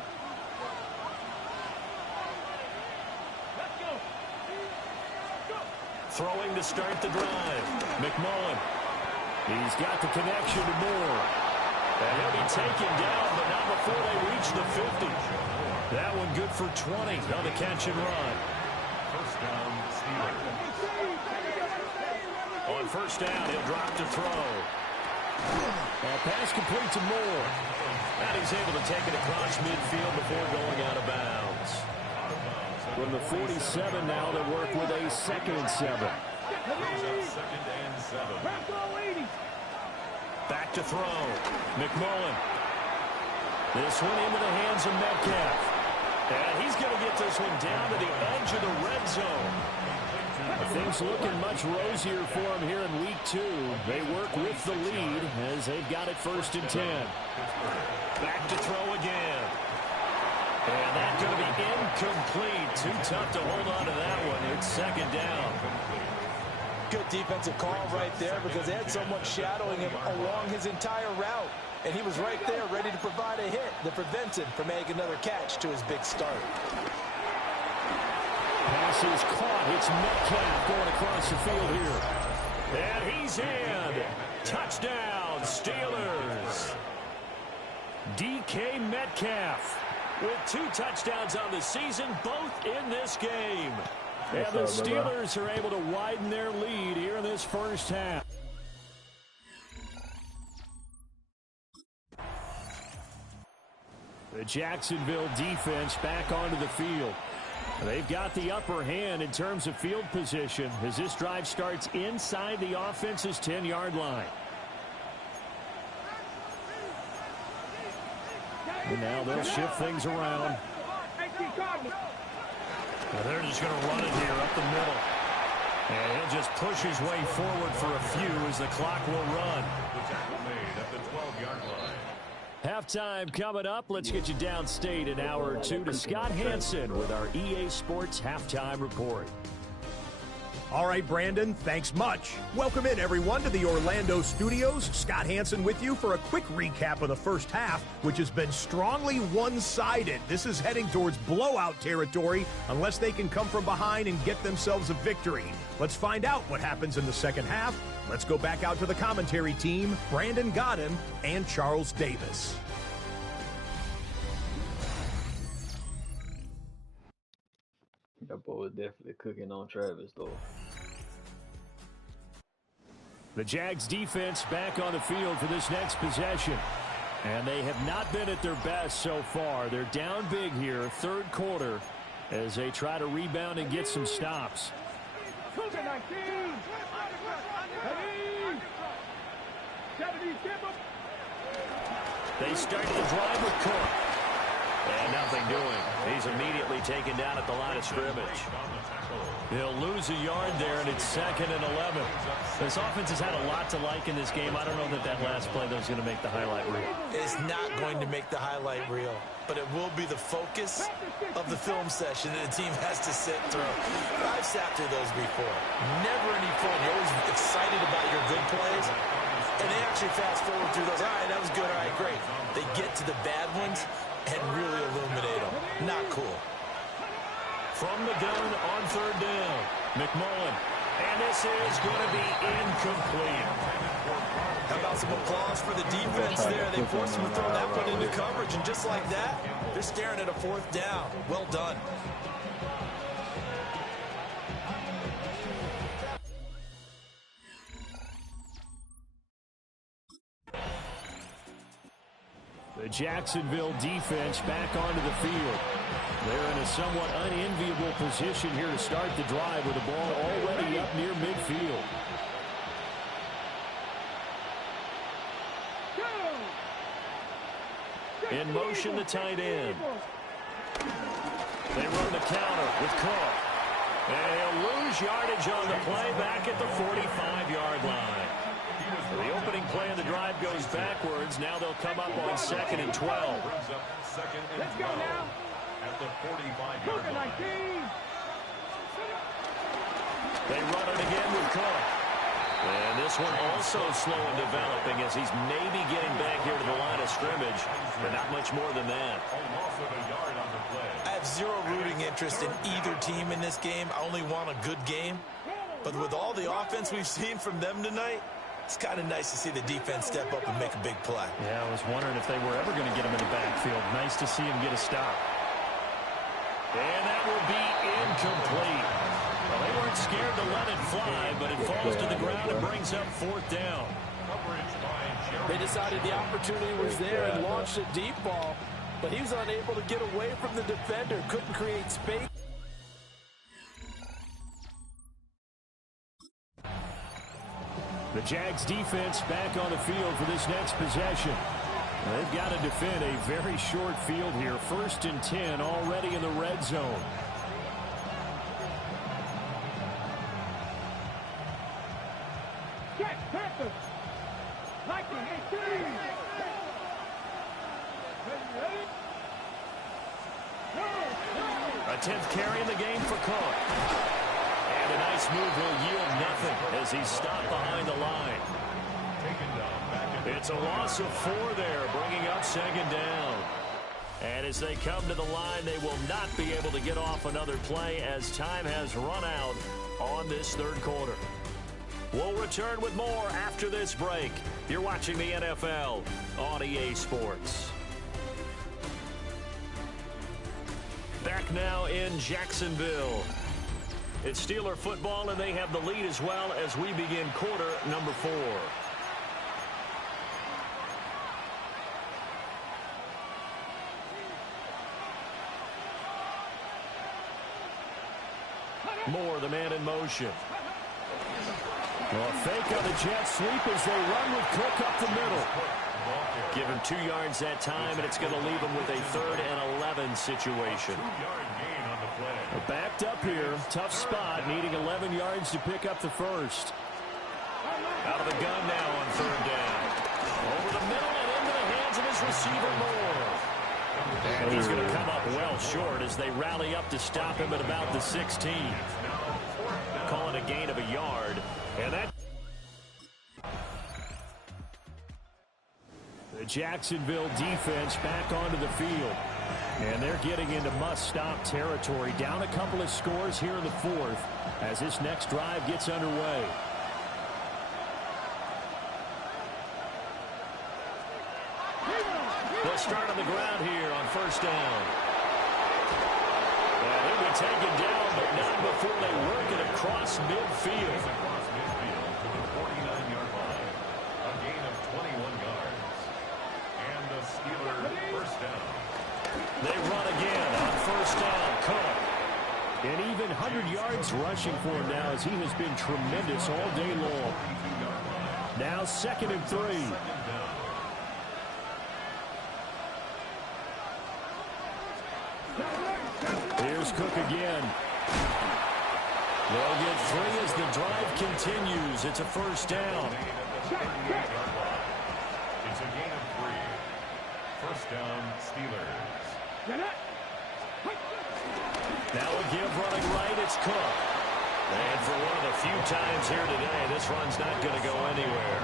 Throwing to start the drive. McMullen. He's got the connection to Moore. And he'll be taken down, but not before they reach the 50. That one good for 20 on the catch and run. First down, Steelers. On first down, he'll drop to throw. Pass complete to Moore. And he's able to take it across midfield before going out of bounds. From the 47 now, they work with a 2nd and 7. Second and 7. Back to throw. McMullen. This one into the hands of Metcalf. And he's going to get this one down to the edge of the red zone. Things looking much rosier for him here in week 2. They work with the lead as they've got it 1st and 10. Back to throw again. And that's going to be incomplete. Too tough to hold on to that one. It's 2nd down. Good defensive call right there because they had someone shadowing him along his entire route. And he was right there ready to provide a hit that prevents him from making another catch to his big start. Pass is caught. It's Metcalf going across the field here. And he's in. Touchdown, Steelers. DK Metcalf with 2 touchdowns on the season, both in this game. And the Steelers are able to widen their lead here in this first half. The Jacksonville defense back onto the field. They've got the upper hand in terms of field position as this drive starts inside the offense's 10-yard line. And now they'll shift things around. Well, they're just going to run it here up the middle. And he'll just push his way forward for a few as the clock will run. The tackle made at the 12-yard line. Halftime coming up. Let's get you downstate an hour or two to Scott Hansen with our EA Sports Halftime Report. All right, Brandon, thanks much. Welcome in, everyone, to the Orlando studios. Scott Hansen with you for a quick recap of the first half, which has been strongly one-sided. This is heading towards blowout territory unless they can come from behind and get themselves a victory. Let's find out what happens in the second half. Let's go back out to the commentary team, Brandon Godden and Charles Davis. That boy was definitely cooking on Travis, though. The Jags defense back on the field for this next possession. And they have not been at their best so far. They're down big here, 3rd quarter, as they try to rebound and get some stops. They started the drive with Cook. And nothing doing. He's immediately taken down at the line of scrimmage. He'll lose a yard there, and it's 2nd and 11. This offense has had a lot to like in this game. I don't know that last play, though, is going to make the highlight reel. It's not going to make the highlight reel, but it will be the focus of the film session that the team has to sit through. I've sat through those before. Never any fun. You're always excited about your good plays, and they actually fast forward through those. All right, that was good. All right, great. They get to the bad ones and really illuminate them. Not cool. From the gun on 3rd down, McMullen. And this is going to be incomplete. How about some applause for the defense there? They forced him to throw that one into coverage, and just like that, they're staring at a 4th down. Well done. The Jacksonville defense back onto the field. They're in a somewhat unenviable position here to start the drive with the ball already up near midfield. In motion, the tight end. They run the counter with Cook. And he'll lose yardage on the play back at the 45-yard line. The opening play of the drive goes backwards. Now they'll come up on 2nd and 12. Let's go now. At the 45-yard line. They run it again with Cook. And this one also slow in developing as he's maybe getting back here to the line of scrimmage, but not much more than that. I have zero rooting interest in either team in this game. I only want a good game. But with all the offense we've seen from them tonight, it's kind of nice to see the defense step up and make a big play. Yeah, I was wondering if they were ever going to get him in the backfield. Nice to see him get a stop. And that will be incomplete. Well, they weren't scared to let it fly, but it falls to the ground and brings up fourth down. They decided the opportunity was there and launched a deep ball, but he was unable to get away from the defender, couldn't create space. The Jags defense back on the field for this next possession. They've got to defend a very short field here. 1st and 10 already in the red zone. A 10th carry in the game for Cook. And a nice move will yield nothing as he's stopped behind the line. It's a loss of 4 there, bringing up 2nd down. And as they come to the line, they will not be able to get off another play as time has run out on this 3rd quarter. We'll return with more after this break. You're watching the NFL on EA Sports. Back now in Jacksonville. It's Steeler football, and they have the lead as well as we begin quarter number 4. Moore, the man in motion. Well, a fake on the jet sweep as they run with Cook up the middle. Give him 2 yards that time, and it's going to leave him with a 3rd and 11 situation. Backed up here, tough spot, needing 11 yards to pick up the first. Out of the gun now on 3rd down. Over the middle and into the hands of his receiver, Moore. And he's going to come up well short as they rally up to stop him at about the 16. Calling a gain of a yard. And that... The Jacksonville defense back onto the field. And they're getting into must-stop territory. Down a couple of scores here in the 4th as this next drive gets underway. They'll start on the ground here on 1st down. And he'll be taken down, but not before they work it across midfield. Across midfield to the 49-yard line. A gain of 21 yards. And the Steelers 1st down. They run again on 1st down. Cook. And even 100 yards rushing for him now as he has been tremendous all day long. Now 2nd and 3. Here's Cook again. They'll get 3 as the drive continues. It's a 1st down. It's a gain of 3. 1st down, Steelers. Now a give running right, it's Cook. And for one of the few times here today, this run's not going to go anywhere.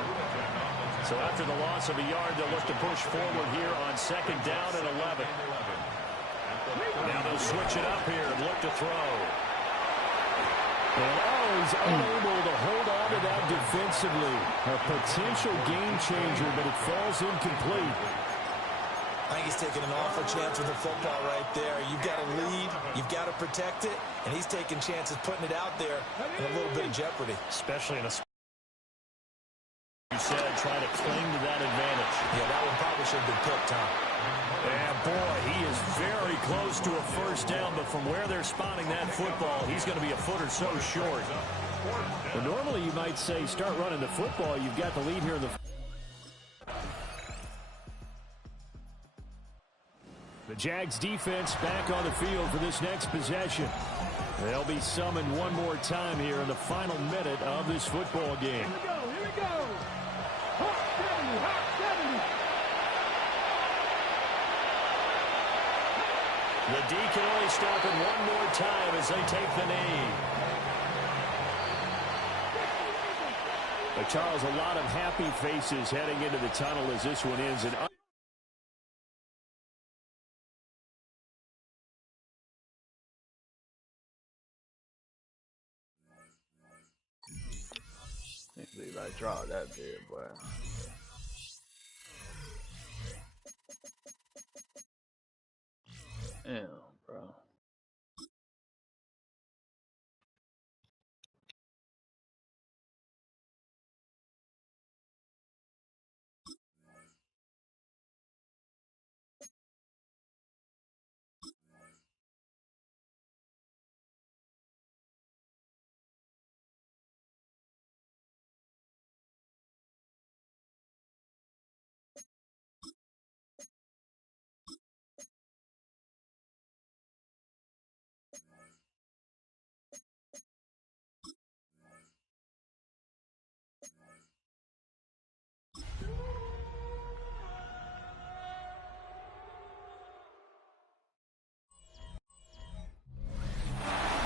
So after the loss of a yard, they'll look to push forward here on 2nd down and 11. Now they'll switch it up here and look to throw. And he's unable to hold on to that defensively. A potential game changer, but it falls incomplete. I think he's taking an awful chance with the football right there. You've got to lead, you've got to protect it, and he's taking chances putting it out there in a little bit of jeopardy. Especially in a... You said try to cling to that advantage. Yeah, that one probably should have been picked, Tom. And boy, he is very close to a 1st down, but from where they're spotting that football, he's going to be a foot or so short. Well, normally you might say start running the football. You've got the lead here in the... The Jags defense back on the field for this next possession. They'll be summoned one more time here in the final minute of this football game. Here we go. Hot 70, hot 70. The D can only stop it one more time as they take the knee. But Charles, a lot of happy faces heading into the tunnel as this one ends. And Can't believe I dropped that bit, boy. Damn, bro.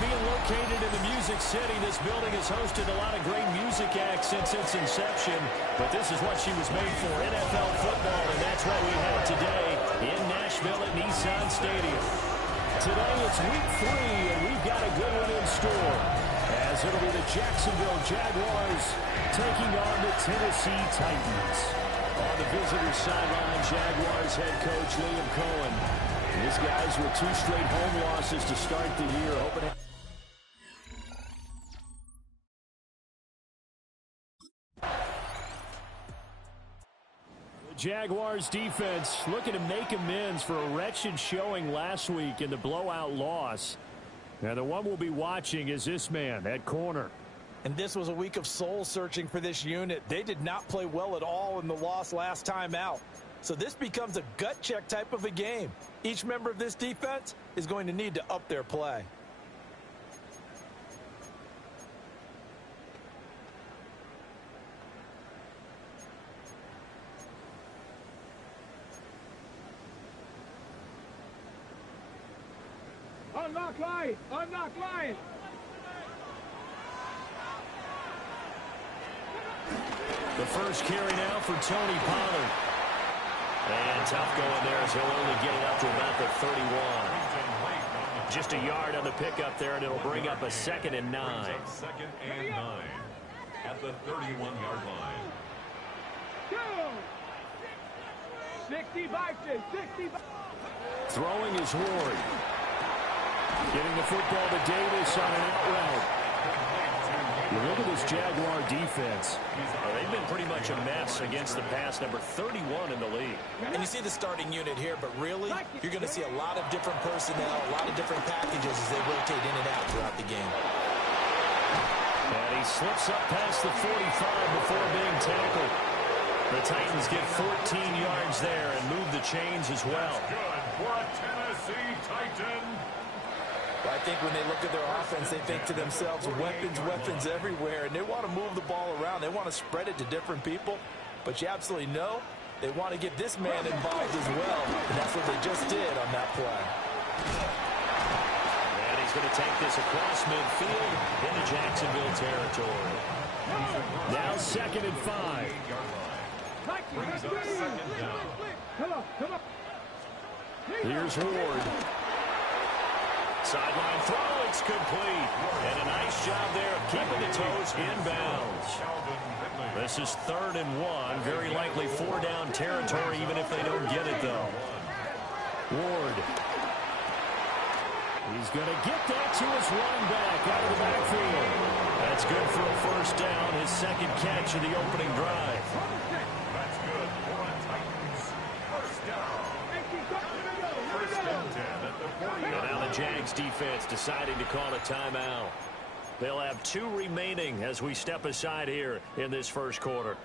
Located in the Music City, this building has hosted a lot of great music acts since its inception, but this is what she was made for, NFL football, and that's what we have today in Nashville at Nissan Stadium. Today it's week 3, and we've got a good one in store, as it'll be the Jacksonville Jaguars taking on the Tennessee Titans. On the visitors' sideline, Jaguars head coach Liam Cohen. These guys with 2 straight home losses to start the year, hoping to... Jaguars defense looking to make amends for a wretched showing last week in the blowout loss. Now the one we'll be watching is this man at corner. And this was a week of soul searching for this unit. They did not play well at all in the loss last time out. So this becomes a gut check type of a game. Each member of this defense is going to need to up their play. Unlock line! Unlock line! The first carry now for Tony Pollard. And tough going there as he'll only get it up to about the 31. Just a yard on the pickup there, and it'll bring up a 2nd and 9. 2nd and 9 at the 31-yard line. 65, 65. Throwing is Ward. Getting the football to Davis on an out route. Look at this Jaguar defense. They've been pretty much a mess against the pass, number 31 in the league. And you see the starting unit here, but really, you're going to see a lot of different personnel, a lot of different packages as they rotate in and out throughout the game. And he slips up past the 45 before being tackled. The Titans get 14 yards there and move the chains as well. Good for a Tennessee Titan. Well, I think when they look at their offense, they think to themselves, weapons, weapons everywhere, and they want to move the ball around. They want to spread it to different people, but you absolutely know they want to get this man involved as well, and that's what they just did on that play. And he's going to take this across midfield into Jacksonville territory. Now 2nd and 5. Brings up 2nd down. Come on. Here's Ward. Sideline throw, it's complete. And a nice job there of keeping the toes inbounds. This is 3rd and 1. Very likely 4-down territory, even if they don't get it, though. Ward. He's going to get that to his running back out of the backfield. That's good for a 1st down, his 2nd catch of the opening drive. That's good for a Titans 1st down. 1st and 10 at the 40. And now the Jags defense deciding to call a timeout. They'll have 2 remaining as we step aside here in this 1st quarter.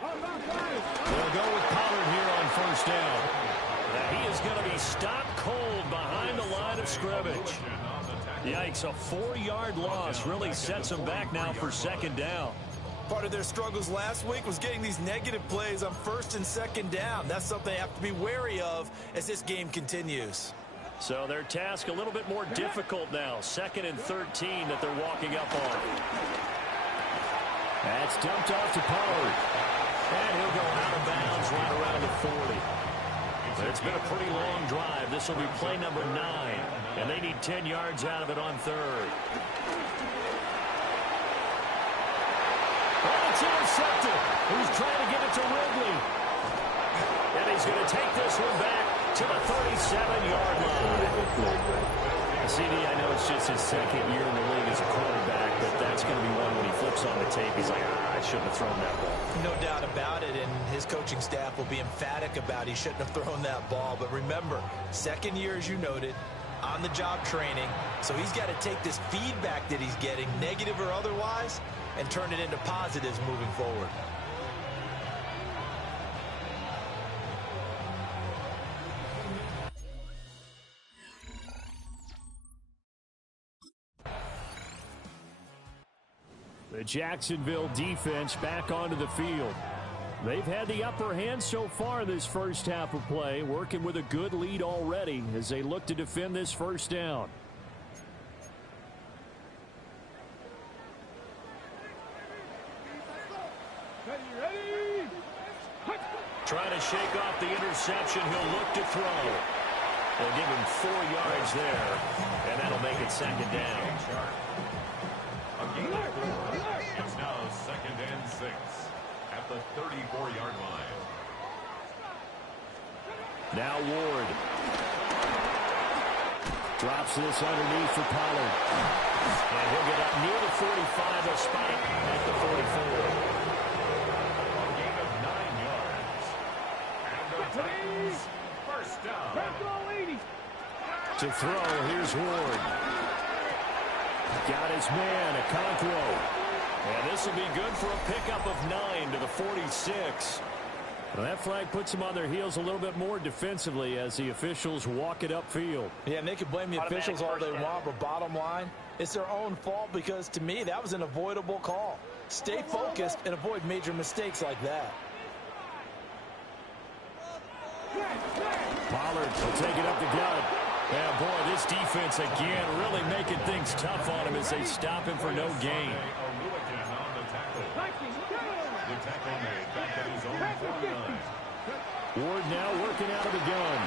They'll go with Pollard here on 1st down. Now he is going to be stopped cold behind the line of scrimmage. Yikes, a 4-yard loss really sets them back now for 2nd down. Part of their struggles last week was getting these negative plays on 1st and 2nd down. That's something they have to be wary of as this game continues. So their task a little bit more difficult now. 2nd and 13 that they're walking up on. That's dumped off to Pollard. And he'll go out of bounds right around the 40. It's been a pretty long drive. This will be play number 9, and they need 10 yards out of it on third. And it's intercepted. He's trying to get it to Ridley. And he's going to take this one back to the 37-yard line. CD, I know it's just his second year in the league as a quarterback, but that's going to be one when he flips on the tape. He's like, I shouldn't have thrown that ball. No doubt about it, and his coaching staff will be emphatic about he shouldn't have thrown that ball. But remember, second year, as you noted, on-the-job training. So he's got to take this feedback that he's getting, negative or otherwise, and turn it into positives moving forward. The Jacksonville defense back onto the field. They've had the upper hand so far this first half of play, working with a good lead already as they look to defend this first down. Trying to shake off the interception. He'll look to throw. They'll give him 4 yards there, and that'll make it second down. It's now 2nd and 6 at the 34-yard line. Now Ward. Drops this underneath for Pollard. And he'll get up near the 45, a spot at the 44. A gain of 9 yards. And the Titans first down. To throw, here's Ward. Got his man, Okonkwo. And this will be good for a pickup of 9 to the 46. Well, that flag puts them on their heels a little bit more defensively as the officials walk it upfield. Yeah, and they can blame the officials all they want, but bottom line, it's their own fault because, to me, that was an avoidable call. Stay focused and avoid major mistakes like that. Pollard will take it up the gut. Yeah, boy, this defense again really making things tough on him as they stop him for no gain. The tackle made back at his own 49. Ward now working out of the gun.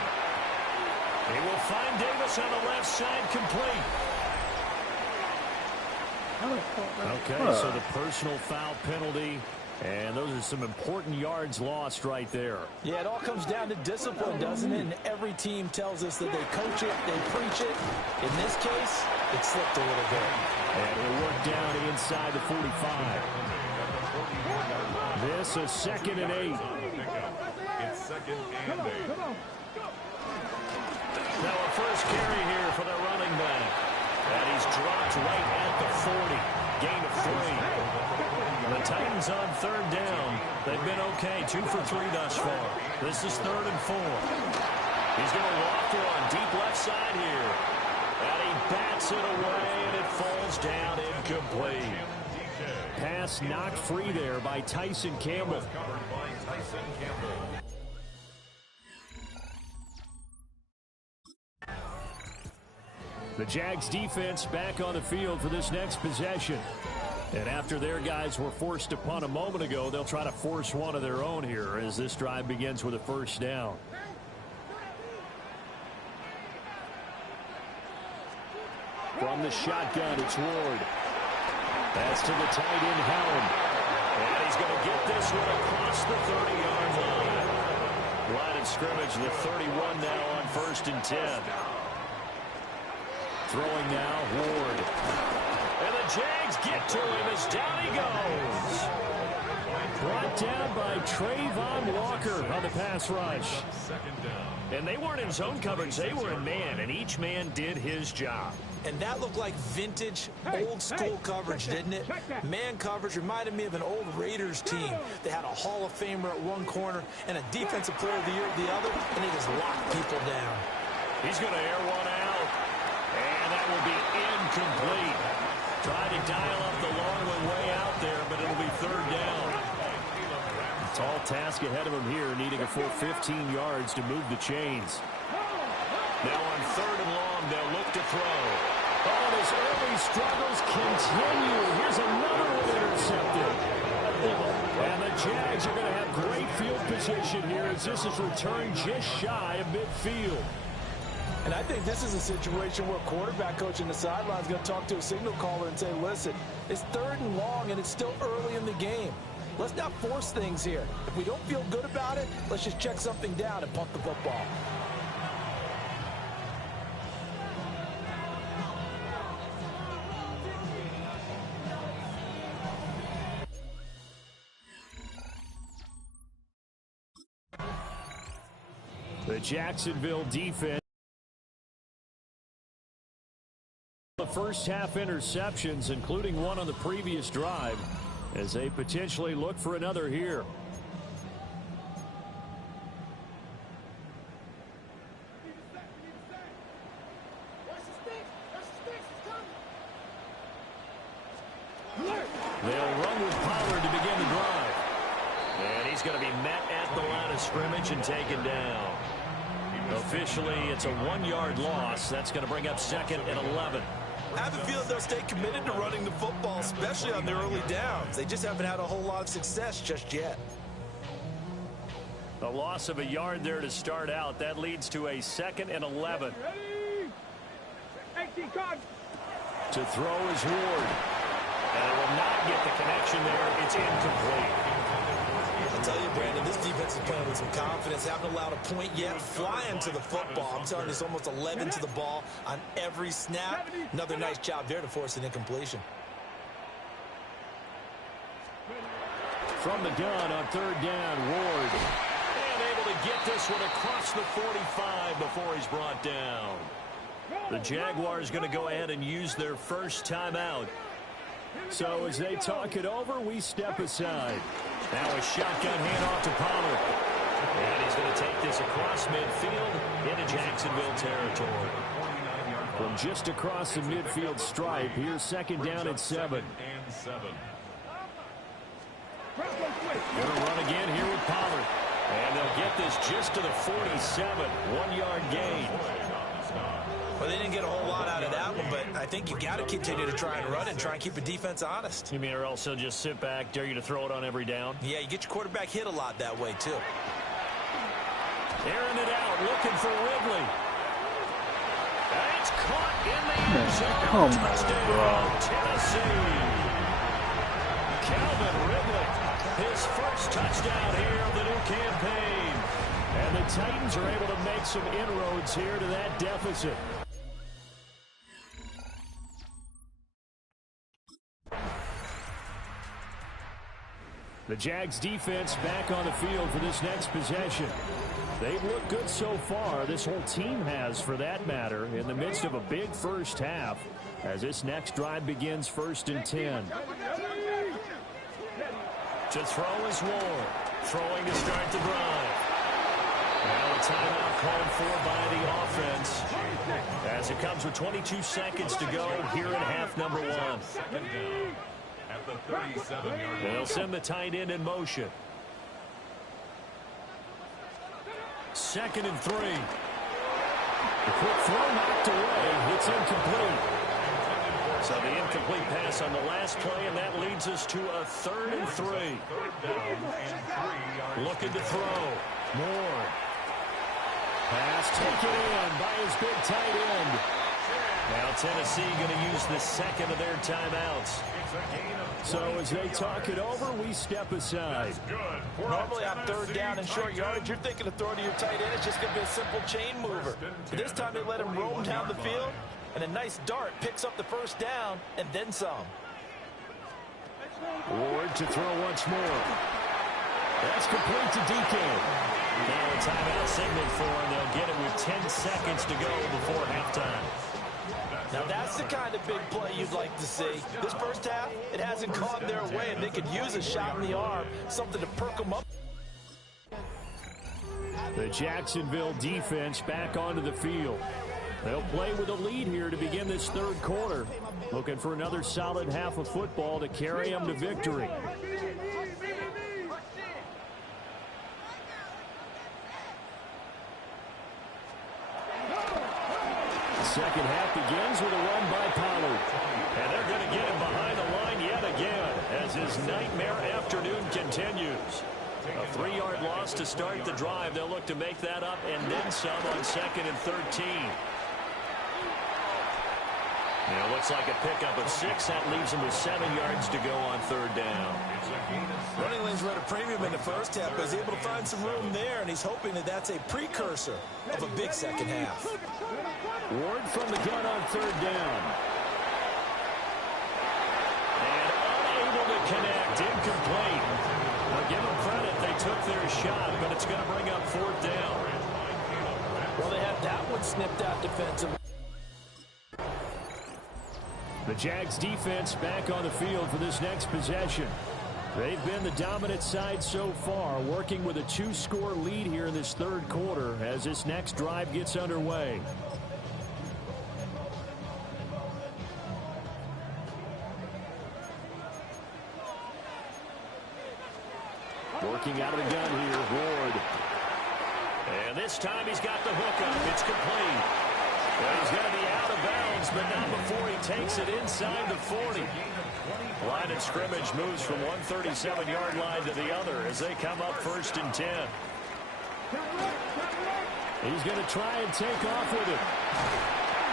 They will find Davis on the left side, complete. Okay, so the personal foul penalty, and those are some important yards lost right there. Yeah, it all comes down to discipline, doesn't it? And every team tells us that they coach it, they preach it. In this case, it slipped a little bit. And it worked down inside the 45. This is 2nd and 8. It's 2nd and 8. Now a first carry here for the running back. And he's dropped right at the 40. Gain of 3. The Titans on 3rd down. They've been okay. 2 for 3 thus far. This is 3rd and 4. He's going to walk one deep left side here. And he bats it away, and it falls down incomplete. Pass knocked free there by Tyson Campbell. The Jags defense back on the field for this next possession. And after their guys were forced to punt a moment ago, they'll try to force one of their own here as this drive begins with a first down. From the shotgun, it's Ward. That's to the tight end, Howland. And he's going to get this one across the 30-yard line. Line of scrimmage, the 31 now on 1st and 10. Throwing now, Ward. And the Jags get to him as down he goes. Brought down by Trayvon Walker on the pass rush. And they weren't in zone coverage, they were in man, and each man did his job. And that looked like vintage, old-school coverage, didn't it? Man coverage reminded me of an old Raiders team. They had a Hall of Famer at one corner and a Defensive Player of the Year at the other, and they just locked people down. He's going to air one out, and that will be incomplete. Tried to dial up the long one way out there, but it'll be 3rd down. A tall task ahead of him here, needing a full 15 yards to move the chains. Now on 3rd and long, they'll look to throw. Oh, his early struggles continue. Here's another one intercepted. And the Jags are going to have great field position here as this is returned just shy of midfield. And I think this is a situation where quarterback coach in the sideline is going to talk to a signal caller and say, listen, it's 3rd and long and it's still early in the game. Let's not force things here. If we don't feel good about it, let's just check something down and punt the football. The Jacksonville defense. The first half interceptions, including one on the previous drive, as they potentially look for another here. They'll run with Pollard to begin the drive. And he's going to be met at the line of scrimmage and taken down. Officially, it's a 1-yard loss. That's going to bring up 2nd and 11. I have a feeling they'll stay committed to running the football, especially on their early downs. They just haven't had a whole lot of success just yet. A loss of a yard there to start out. That leads to a 2nd and 11. To throw is Ward. And it will not get the connection there. It's incomplete. I'll tell you, Brandon, this defense is playing with some confidence. Haven't allowed a point yet. Flying to the football. I'm telling you, it's almost 11 to the ball on every snap. Another nice job there to force an incompletion. From the gun on 3rd down, Ward. And able to get this one across the 45 before he's brought down. The Jaguars going to go ahead and use their first timeout. So as they talk it over, we step aside. Now a shotgun handoff to Pollard. And he's going to take this across midfield into Jacksonville territory. From just across the midfield stripe, here's 2nd down and 7. Going to run again here with Pollard. And they'll get this just to the 47. 1-yard gain. Well, they didn't get a whole lot out of that one, but I think you got to continue to try and run and try and keep the defense honest. You mean or else they'll just sit back, dare you to throw it on every down? Yeah, you get your quarterback hit a lot that way, too. Airing it out, looking for Ridley. It's caught in the end zone. Touchdown, Tennessee. Calvin Ridley, his first touchdown here of the new campaign. And the Titans are able to make some inroads here to that deficit. The Jags defense back on the field for this next possession. They've looked good so far. This whole team has, for that matter, in the midst of a big first half as this next drive begins 1st and 10. To throw is Ward. Throwing to start the drive. Now a timeout called for by the offense as it comes with 22 seconds to go here in half number 1. At the 37-yard line. They'll send the tight end in motion. 2nd and 3. The quick throw knocked away. It's incomplete. So the incomplete pass on the last play, and that leads us to a 3rd and 3. Looking to throw. Moore. Pass taken in by his big tight end. Now Tennessee going to use the 2nd of their timeouts. So as they talk it over, we step aside. Normally on 3rd down and short yardage, you're thinking of throwing to your tight end. It's just going to be a simple chain mover. But this time they let him roam down the field, and a nice dart picks up the 1st down and then some. Ward to throw once more. That's complete to DK. Now a timeout signal for him. They'll get it with 10 seconds to go before halftime. Now that's the kind of big play you'd like to see. This first half, it hasn't gone their way, and they could use a shot in the arm, something to perk them up. The Jacksonville defense back onto the field. They'll play with a lead here to begin this 3rd quarter. Looking for another solid half of football to carry them to victory. Second half begins with a run by Pollard. And they're going to get him behind the line yet again as his nightmare afternoon continues. A 3-yard loss to start the drive. They'll look to make that up and then some on 2nd and 13. It looks like a pickup of 6. That leaves him with 7 yards to go on 3rd down. Running lanes were at a premium in the first half, but he's able to find some room there, and he's hoping that that's a precursor of a big second half. Ward from the gun on 3rd down. And unable to connect. Incomplete. Well, give them credit. They took their shot, but it's going to bring up 4th down. Well, they have that one snipped out defensively. The Jags defense back on the field for this next possession. They've been the dominant side so far, working with a 2-score lead here in this 3rd quarter as this next drive gets underway. Working out of the gun here, Ward. And this time he's got the hook up. It's complete. Well, he's going to be out of bounds, but not before he takes it inside the 40. Line of scrimmage moves from one 37-yard line to the other as they come up 1st and 10. He's going to try and take off with it.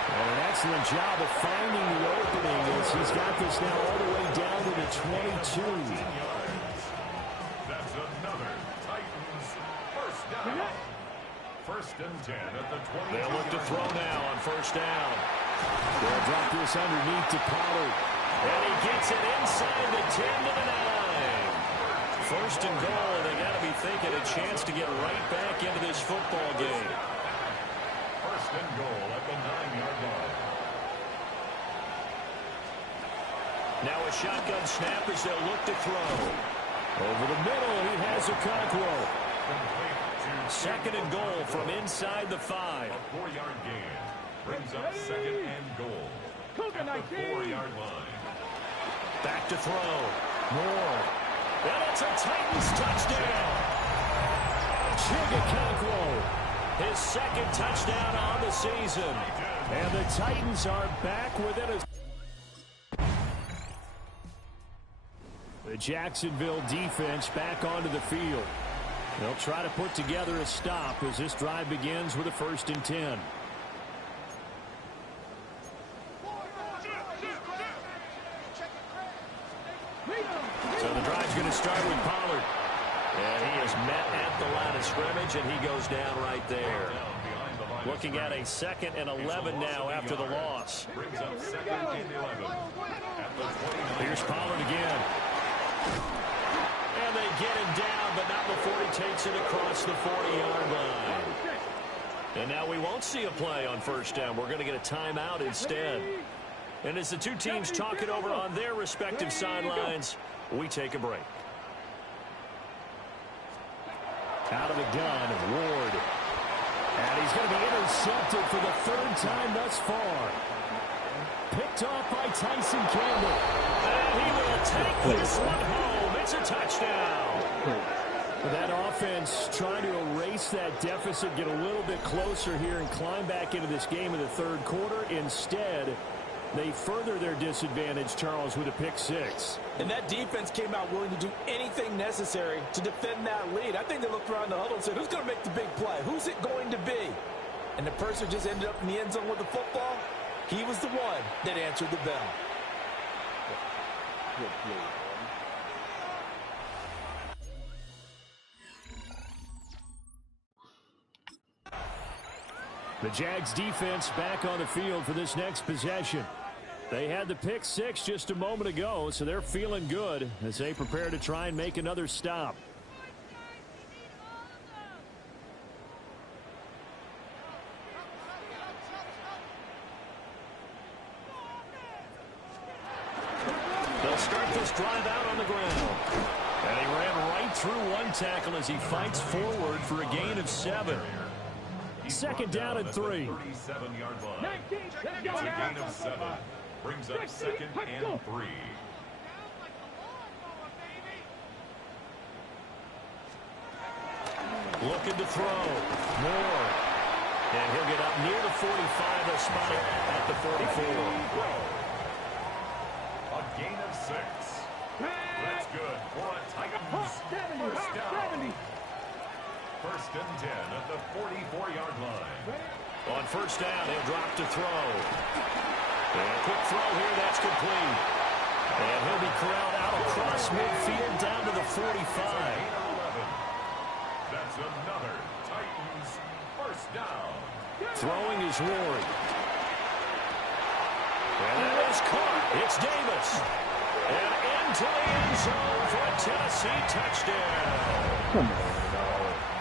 And an excellent job of finding the opening as he's got this now all the way down to the 22. That's another Titans first down. 1st and 10 at the 20. They'll look to throw now on 1st down. They'll drop this underneath to Pollard. And he gets it inside the 10 to the 9. 1st and goal. They got to be thinking a chance to get right back into this football game. 1st and goal at the 9-yard line. Now a shotgun snap as they'll look to throw. Over the middle, he has a Okonkwo. 2nd and goal from inside the 5. A 4-yard gain brings up 2nd and goal at the 4-yard line. Back to throw. More. And it's a Titans touchdown. Okonkwo, his 2nd touchdown on the season. And the Titans are back within a... The Jacksonville defense back onto the field. They'll try to put together a stop as this drive begins with a 1st and 10. So the drive's going to start with Pollard. And he is met at the line of scrimmage, and he goes down right there. Looking at a 2nd and 11 now after the loss. Brings up 2nd and 11 at the 29. Here's Pollard again. And they get him down, but not before he takes it across the 40-yard line. And now we won't see a play on 1st down. We're going to get a timeout instead. And as the two teams talk it over on their respective sidelines, we take a break. Out of the gun, Ward. And he's going to be intercepted for the 3rd time thus far. Picked off by Tyson Campbell. And he will take this one home. It's a touchdown. That offense trying to erase that deficit, get a little bit closer here and climb back into this game in the 3rd quarter. Instead, they further their disadvantage, Charles, with a pick 6. And that defense came out willing to do anything necessary to defend that lead. I think they looked around the huddle and said, who's going to make the big play? Who's it going to be? And the person who just ended up in the end zone with the football, he was the one that answered the bell. The Jags defense back on the field for this next possession. They had the pick 6 just a moment ago, so they're feeling good as they prepare to try and make another stop. They'll start this drive out on the ground. And he ran right through one tackle as he fights forward for a gain of 7. 2nd down and 3. 37-yard line. It's a gain of 7. Brings up 2nd and 3. Looking to throw. Moore. And he'll get up near the 45, a spot at the 44. A gain of 6. That's good for a Titans first down. First and 10 at the 44-yard line. On first down, he'll drop to throw. And a quick throw here, that's complete. And he'll be corralled out across midfield down to the 45. That's another Titans first down. Throwing is Ward. And that is caught. It's Davis. And into the end zone for a Tennessee touchdown. Come on.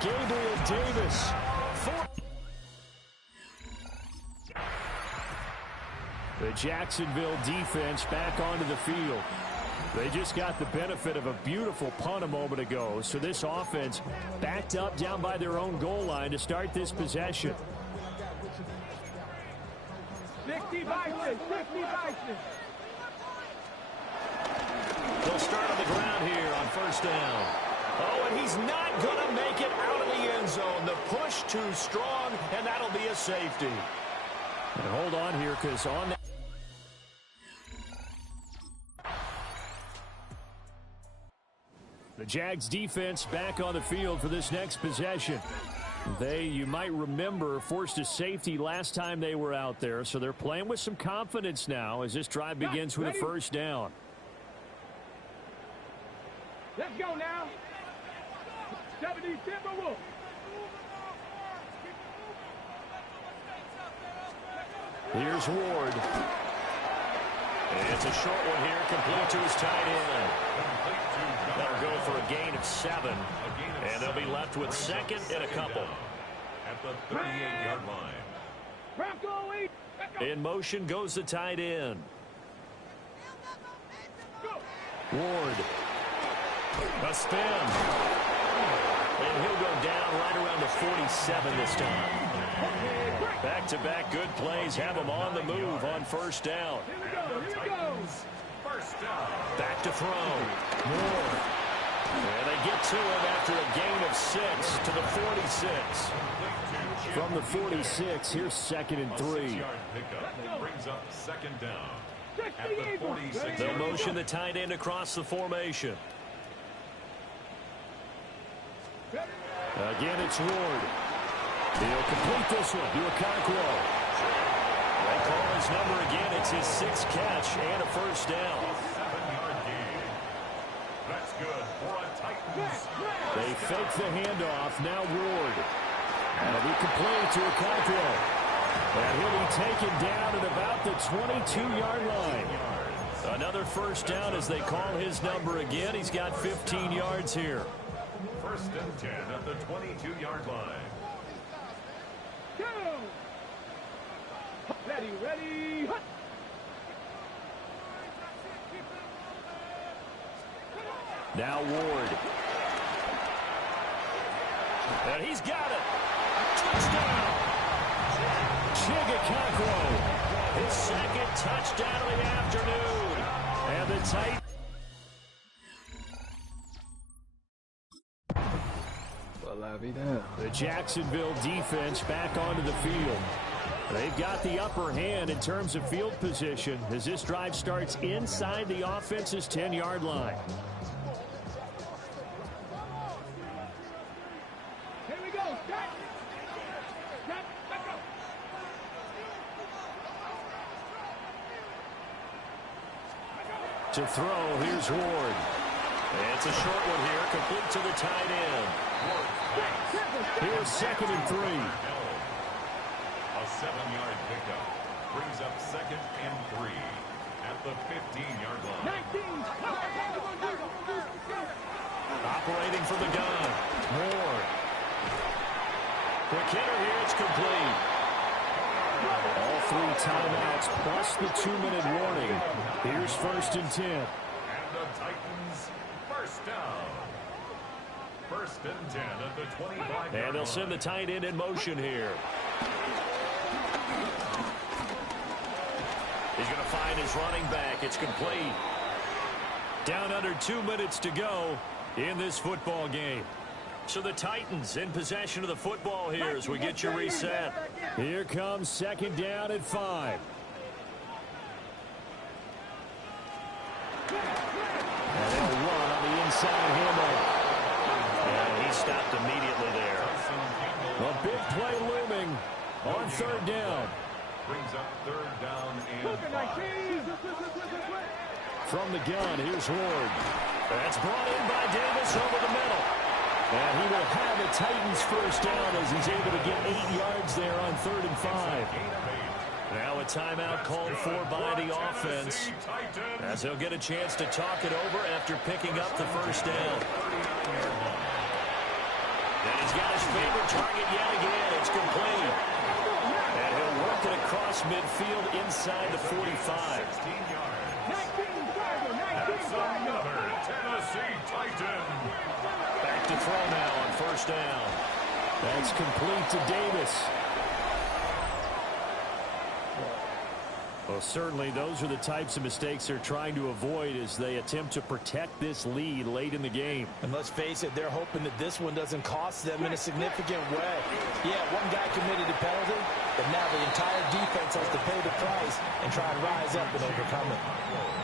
Gabriel Davis. The Jacksonville defense back onto the field. They just got the benefit of a beautiful punt a moment ago. So this offense backed up down by their own goal line to start this possession. 60 Vikings, 60 Vikings. They'll start on the ground here on first down. Oh, and he's not going to make it out of the end zone. The push too strong, and that'll be a safety. And hold on here, because on that. The Jags defense back on the field for this next possession. They, you might remember, forced a safety last time they were out there, so they're playing with some confidence now as this drive begins with a first down. Let's go now. 70 Timberwolves. Here's Ward. And it's a short one here, complete to his tight end. That'll go for a gain of 7. And they'll be left with second and a couple. At the 38-yard line. In motion goes the tight end. Ward. A spin. And he'll go down right around the 47 this time. Back-to-back good plays have him on the move on first down. Back to throw. Ward. And they get to him after a gain of 6 to the 46. From the 46, here's second and 3. Brings up second down. At the 46. They'll motion the tight end across the formation. Again, it's Ward. He'll complete this one to Okonkwo. They call his number again. It's his 6th catch and a first down. 7-yard gain. That's good for a Titans. They fake the handoff. Now Ward. That'll be complete to Okonkwo. And he'll be taken down at about the 22-yard line. Another first down as they call his number again. He's got 15 yards here. First and 10 at the 22-yard line. Go! Ready. Now Ward. And he's got it. Touchdown. Okonkwo. His second touchdown of the afternoon. And the tight. The Jacksonville defense back onto the field. They've got the upper hand in terms of field position as this drive starts inside the offense's 10-yard line. Here we go. Stop. Let's go. To throw, here's Ward. And it's a short one here, complete to the tight end. Here's second and 3. A 7-yard pickup brings up second and 3 at the 15-yard line. 19. Operating from the gun. Ward. Quick hitter here, it's complete. All 3 timeouts plus the 2-minute warning. Here's first and 10. And the Titans first down. First and 10 at the 25-yard line. And they'll send the tight end in motion here. He's going to find his running back. It's complete. Down under 2 minutes to go in this football game. So the Titans in possession of the football here as we get you reset. Here comes second down at 5. And they'll run on the inside handoff. And he stopped immediately there. A big play looming on third down. Brings up third down and 5. From the gun, here's Ward. That's brought in by Davis over the middle. And he will have a Titans first down as he's able to get 8 yards there on third and 5. Now a timeout called for by the offense as he'll get a chance to talk it over after picking up the first down. And he's got his favorite target yet again. It's complete. And he'll work it across midfield inside the 45. That's another Tennessee Titan. Back to throw now on first down. That's complete to Davis. Well, certainly those are the types of mistakes they're trying to avoid as they attempt to protect this lead late in the game. And let's face it, they're hoping that this one doesn't cost them in a significant way. Yeah, one guy committed a penalty, but now the entire defense has to pay the price and try and rise up and overcome it.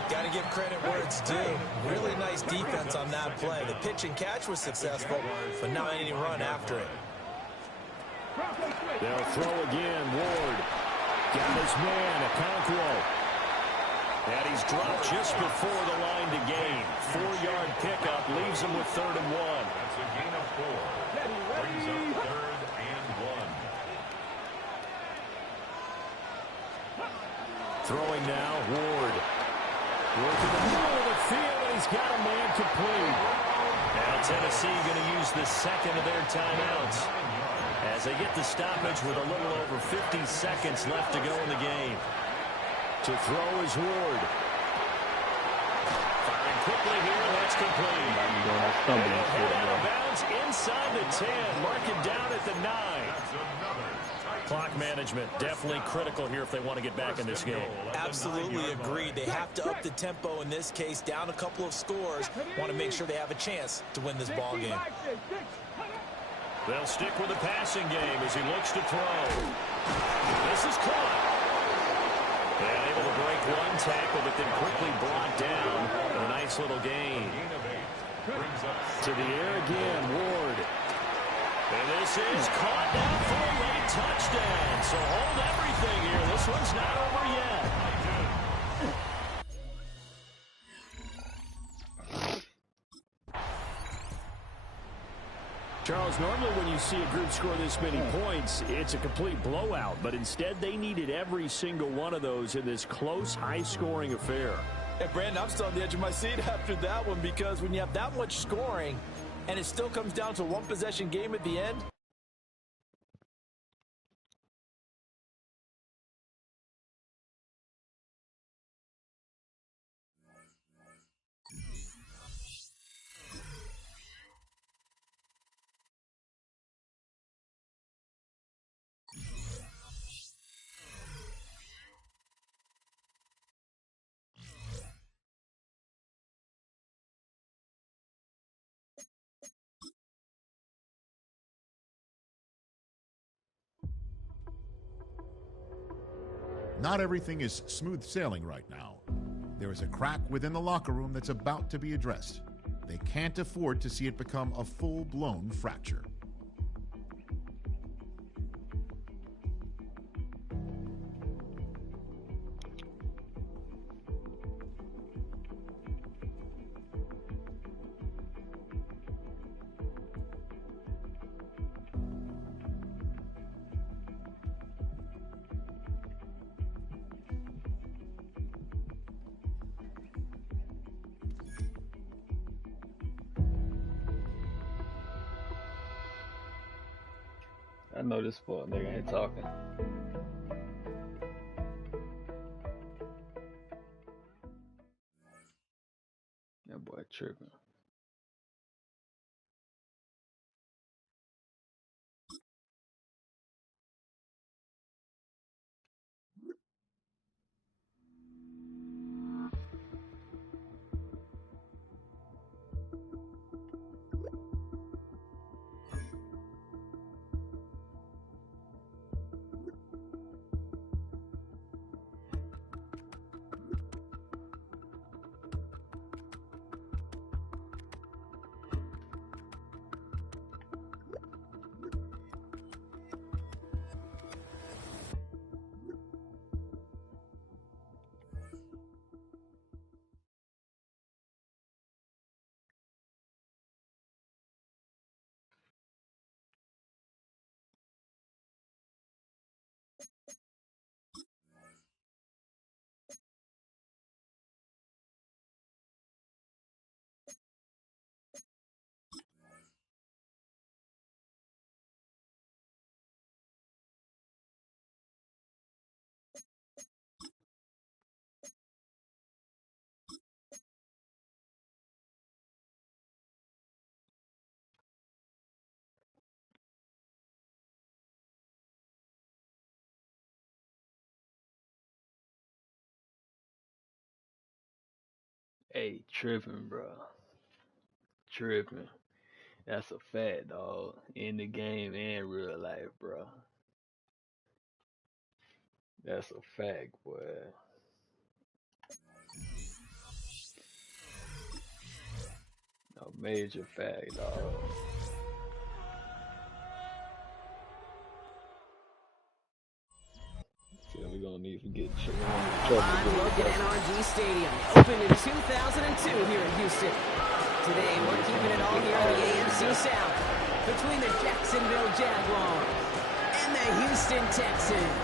Got to give credit where it's due. Really nice defense on that play. The pitch and catch was successful, but not any run after it. They'll throw again. Ward got his man, Okonkwo. And he's dropped just before the line to gain. 4-yard pickup leaves him with third and 1. That's a gain of 4. Brings up third and 1. Throwing now, Ward. Working the middle of the field, and he's got a man complete. Now Tennessee going to use the second of their timeouts as they get the stoppage with a little over 50 seconds left to go in the game. To throw is Ward. Firing quickly here, that's complete. And he'll head out of bounds inside the 10. Mark it down at the 9. That's another Clock management definitely critical here if they want to get back in this game. Absolutely agreed. They have to up the tempo in this case, down a couple of scores. Want to make sure they have a chance to win this ball game. They'll stick with the passing game as he looks to throw. This is caught. And able to break one tackle, but then quickly brought down. And a nice little gain. To the air again, Ward. And this is caught down for a late touchdown. So hold everything here. This one's not over yet. Charles, normally when you see a group score this many points, it's a complete blowout. But instead, they needed every single one of those in this close, high-scoring affair. Hey, Brandon, I'm still on the edge of my seat after that one because when you have that much scoring and it still comes down to a one-possession game at the end, Not everything is smooth sailing right now. There is a crack within the locker room that's about to be addressed. They can't afford to see it become a full-blown fracture. I know this fuck nigga ain't talking. That boy tripping. Hey, tripping, bro. Tripping. That's a fact, dog. In the game and real life, bro. That's a fact, boy. A major fact, dog. So we're gonna need to get Live look at NRG Stadium, opened in 2002 here in Houston. Today, we're keeping it all here in the AFC South between the Jacksonville Jaguars and the Houston Texans.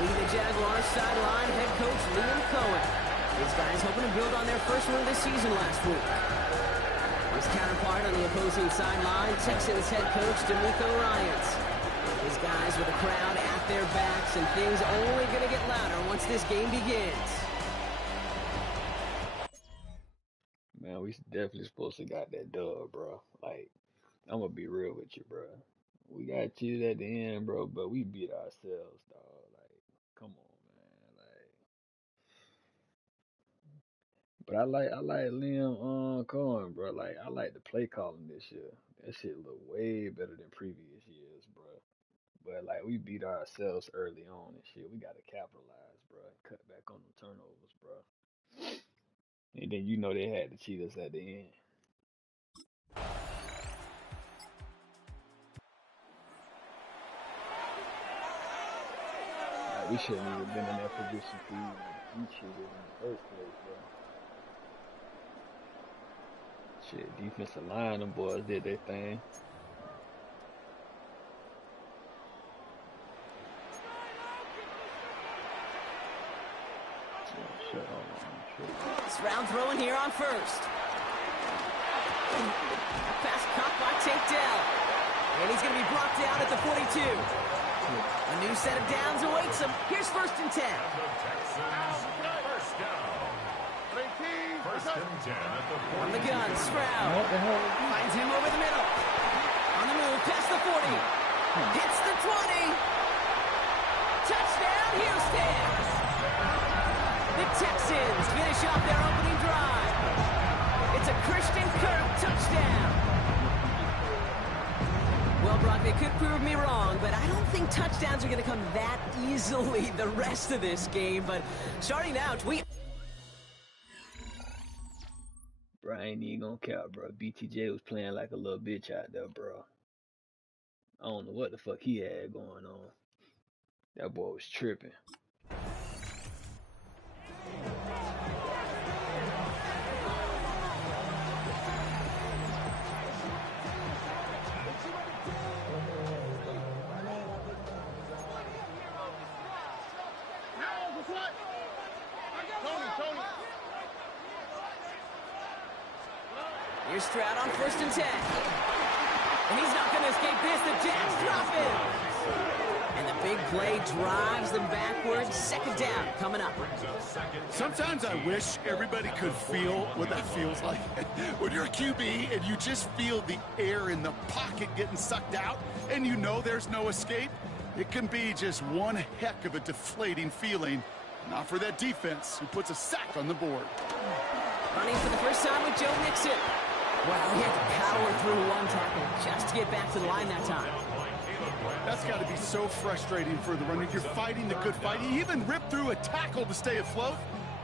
Leading the Jaguars sideline, head coach Liam Cohen. These guys hoping to build on their first win of the season last week. His counterpart on the opposing sideline, Texans head coach D'Amico Ryans. These guys with the crowd at their backs, and things only going to get louder once this game begins. Man, we definitely supposed to got that dub, bro. Like, I'm gonna be real with you, bro. We got cheated at the end, bro, but we beat ourselves, dog. Like, come on, man. Like, but I like Liam Cohen, bro. Like, I like the play calling this year. That shit look way better than previous years, bro. But like, we beat ourselves early on and shit. We gotta capitalize, bro. Cut back on the turnovers, bro. And then they had to cheat us at the end. Like, we shouldn't even been in that position to even be cheated in the first place, bro. Shit, defensive line, them boys did their thing. Stroud throwing here on first. Pass caught by Tate Dell. And he's going to be brought down at the 42. A new set of downs awaits him. Here's 1st and 10. First down. First and 10 at the 40. On the gun, Stroud. Finds him over the middle. On the move, past the 40. Hits the 20. Touchdown, Houston. The Texans finish off their opening drive. It's a Christian Kirk touchdown. Well, Brock, they could prove me wrong, but I don't think touchdowns are going to come that easily the rest of this game. But starting out, Bro, I ain't even gonna count, bro. BTJ was playing like a little bitch out there, bro. I don't know what the fuck he had going on. That boy was tripping. Here's Stroud on 1st and 10. And he's not going to escape this. The Jacks drop him. And the big play drives them backwards. 2nd down coming up. Sometimes I wish everybody could feel what that feels like. When you're a QB and you just feel the air in the pocket getting sucked out and you know there's no escape, it can be just one heck of a deflating feeling. Not for that defense who puts a sack on the board. Running for the first time with Joe Mixon. Wow, he had to power through one tackle just to get back to the line that time. That's got to be so frustrating for the runner. You're fighting the good fight. He even ripped through a tackle to stay afloat,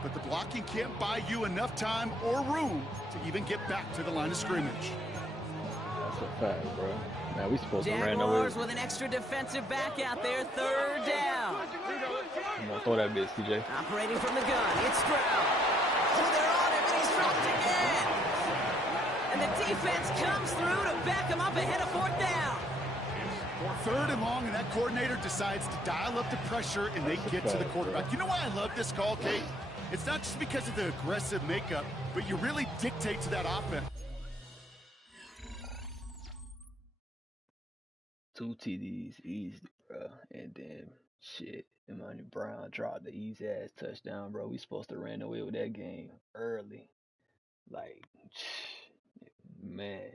but the blocking can't buy you enough time or room to even get back to the line of scrimmage. That's a fact, bro. Now we supposed to run away. Jaguars with an extra defensive back out there. 3rd down. Come on, throw that bitch, CJ. Operating from the gun, it's Stroud. Oh, they're on him, and he's dropped again. And the defense comes through to back him up ahead of 4th down. 3rd and long, and that coordinator decides to dial up the pressure, and they get to the quarterback. You know why I love this call, Kate? It's not just because of the aggressive makeup, but you really dictate to that offense. 2 TDs easy, bro. And then, shit, Emmanuel Brown dropped the easy-ass touchdown, bro. We supposed to ran away with that game early. Like, man.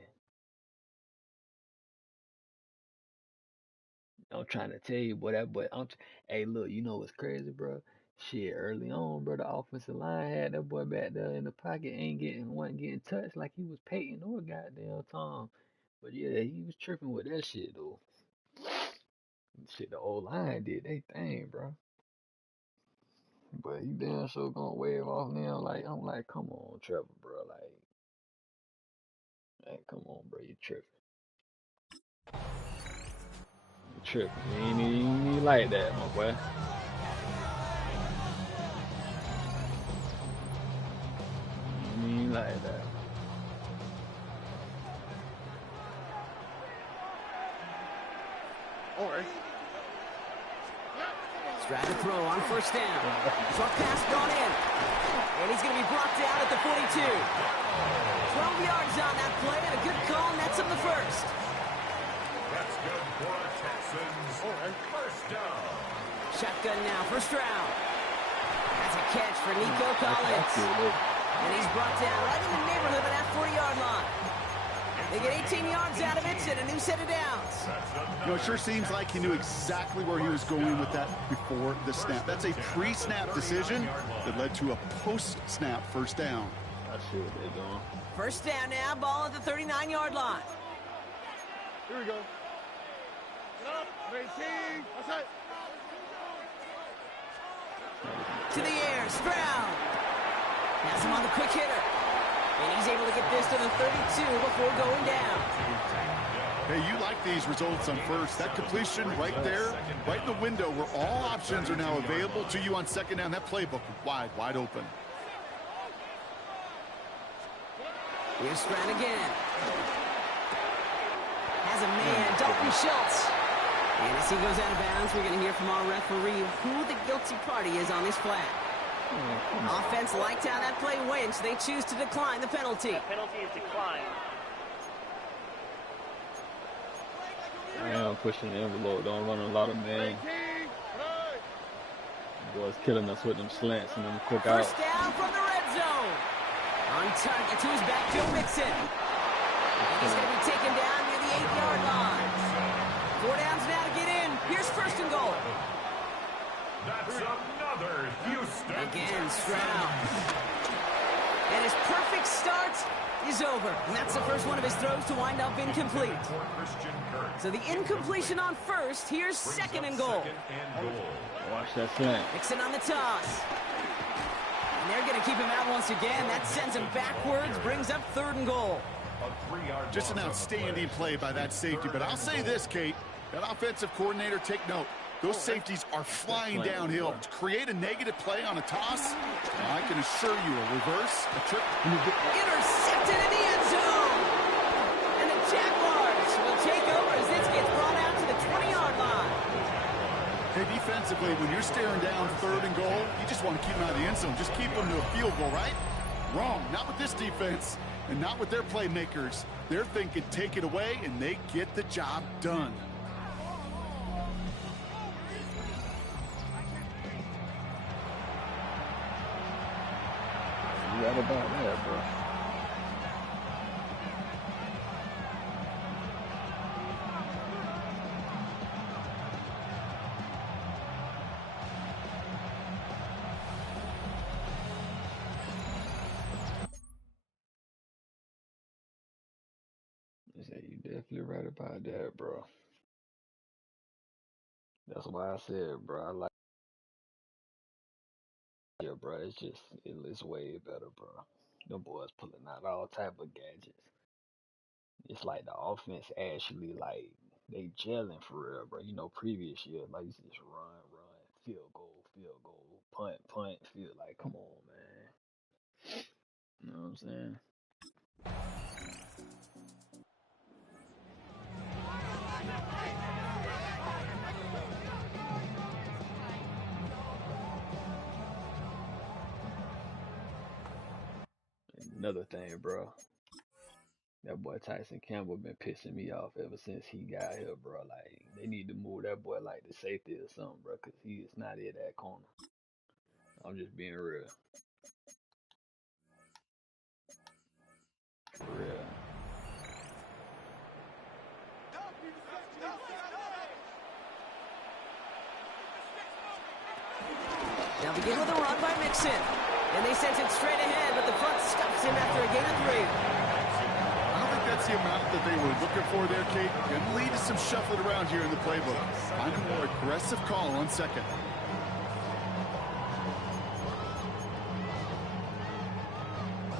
I'm trying to tell you, boy, that boy. Hey, look, you know what's crazy, bro? Shit, early on, bro, the offensive line had that boy back there in the pocket, wasn't getting touched like he was Peyton or goddamn Tom. But yeah, he was tripping with that shit though. Shit, the old line did they thing, bro. But he damn sure gonna wave off now. Like I'm like, come on, Trevor, bro. Like, come on, bro, you tripping. You tripping. You ain't even like that, my boy. You ain't like that. All right. Trying to throw on first down. Short pass brought in. And he's going to be brought down at the 42. 12 yards on that play and a good call, and that's up the first. That's good for a Texans first down. Shotgun now, first round. That's a catch for Nico Collins. And he's brought down right in the neighborhood of that 40-yard line. They get 18 yards out of it and a new set of downs. You know, it sure seems like he knew exactly where he was going with that before the snap. That's a pre-snap decision that led to a post-snap first down. I see what they're doing. First down now, ball at the 39-yard line. Here we go. Get up, 18. That's it. To the air, Stroud. Has him on the quick hitter. And he's able to get this to the 32 before going down. Hey, you like these results on first. That completion right there, right in the window where all options are now available to you on second down. That playbook wide open. Here's Stroud again. Has a man, Dalton Schultz. And as he goes out of bounds, we're going to hear from our referee who the guilty party is on this flag. Offense liked how that play went, so they choose to decline the penalty. The penalty is declined. I am pushing the envelope. Don't run a lot of man. Boys killing us with them slants and them quick outs. First down from the red zone. On target to his back, Joe Mixon. And he's going to be taken down near the 8-yard line. 4 downs now to get in. Here's first and goal. That's another Houston. Again, Stroud. And his perfect start is over. And that's the first one of his throws to wind up incomplete. So the incompletion on first. Here's second and goal. Watch that slant. Mixon on the toss. And they're going to keep him out once again. That sends him backwards, brings up third and goal. Just an outstanding play by that safety. But I'll say this, Kate, that offensive coordinator, take note. Those safeties are flying downhill. To create a negative play on a toss, I can assure you a reverse, a trick. Intercepted in the end zone. And the Jaguars will take over as this gets brought out to the 20-yard line. Hey, defensively, when you're staring down third and goal, you just want to keep them out of the end zone. Just keep them to a field goal, right? Wrong. Not with this defense and not with their playmakers. They're thinking take it away, and they get the job done. You right about that, bro. You definitely right about that, bro. That's why I said, bro, I like. Yeah, bro, it's way better, bro. Them boys pulling out all type of gadgets. It's like the offense actually, like, they gelling for real, bro. You know, previous year, like, you just run, field goal, punt, field. Like, come on, man. You know what I'm saying? Another thing, bro. That boy Tyson Campbell been pissing me off ever since he got here, bro. Like, they need to move that boy like the safety or something, bro, because he is not in that corner. I'm just being real. For real. begin with a run by Mixon. And they sent it straight ahead, but the front stops him after a gain of 3. I don't think that's the amount that they were looking for there, Kate. Going to lead to some shuffling around here in the playbook. Find a more aggressive call on second.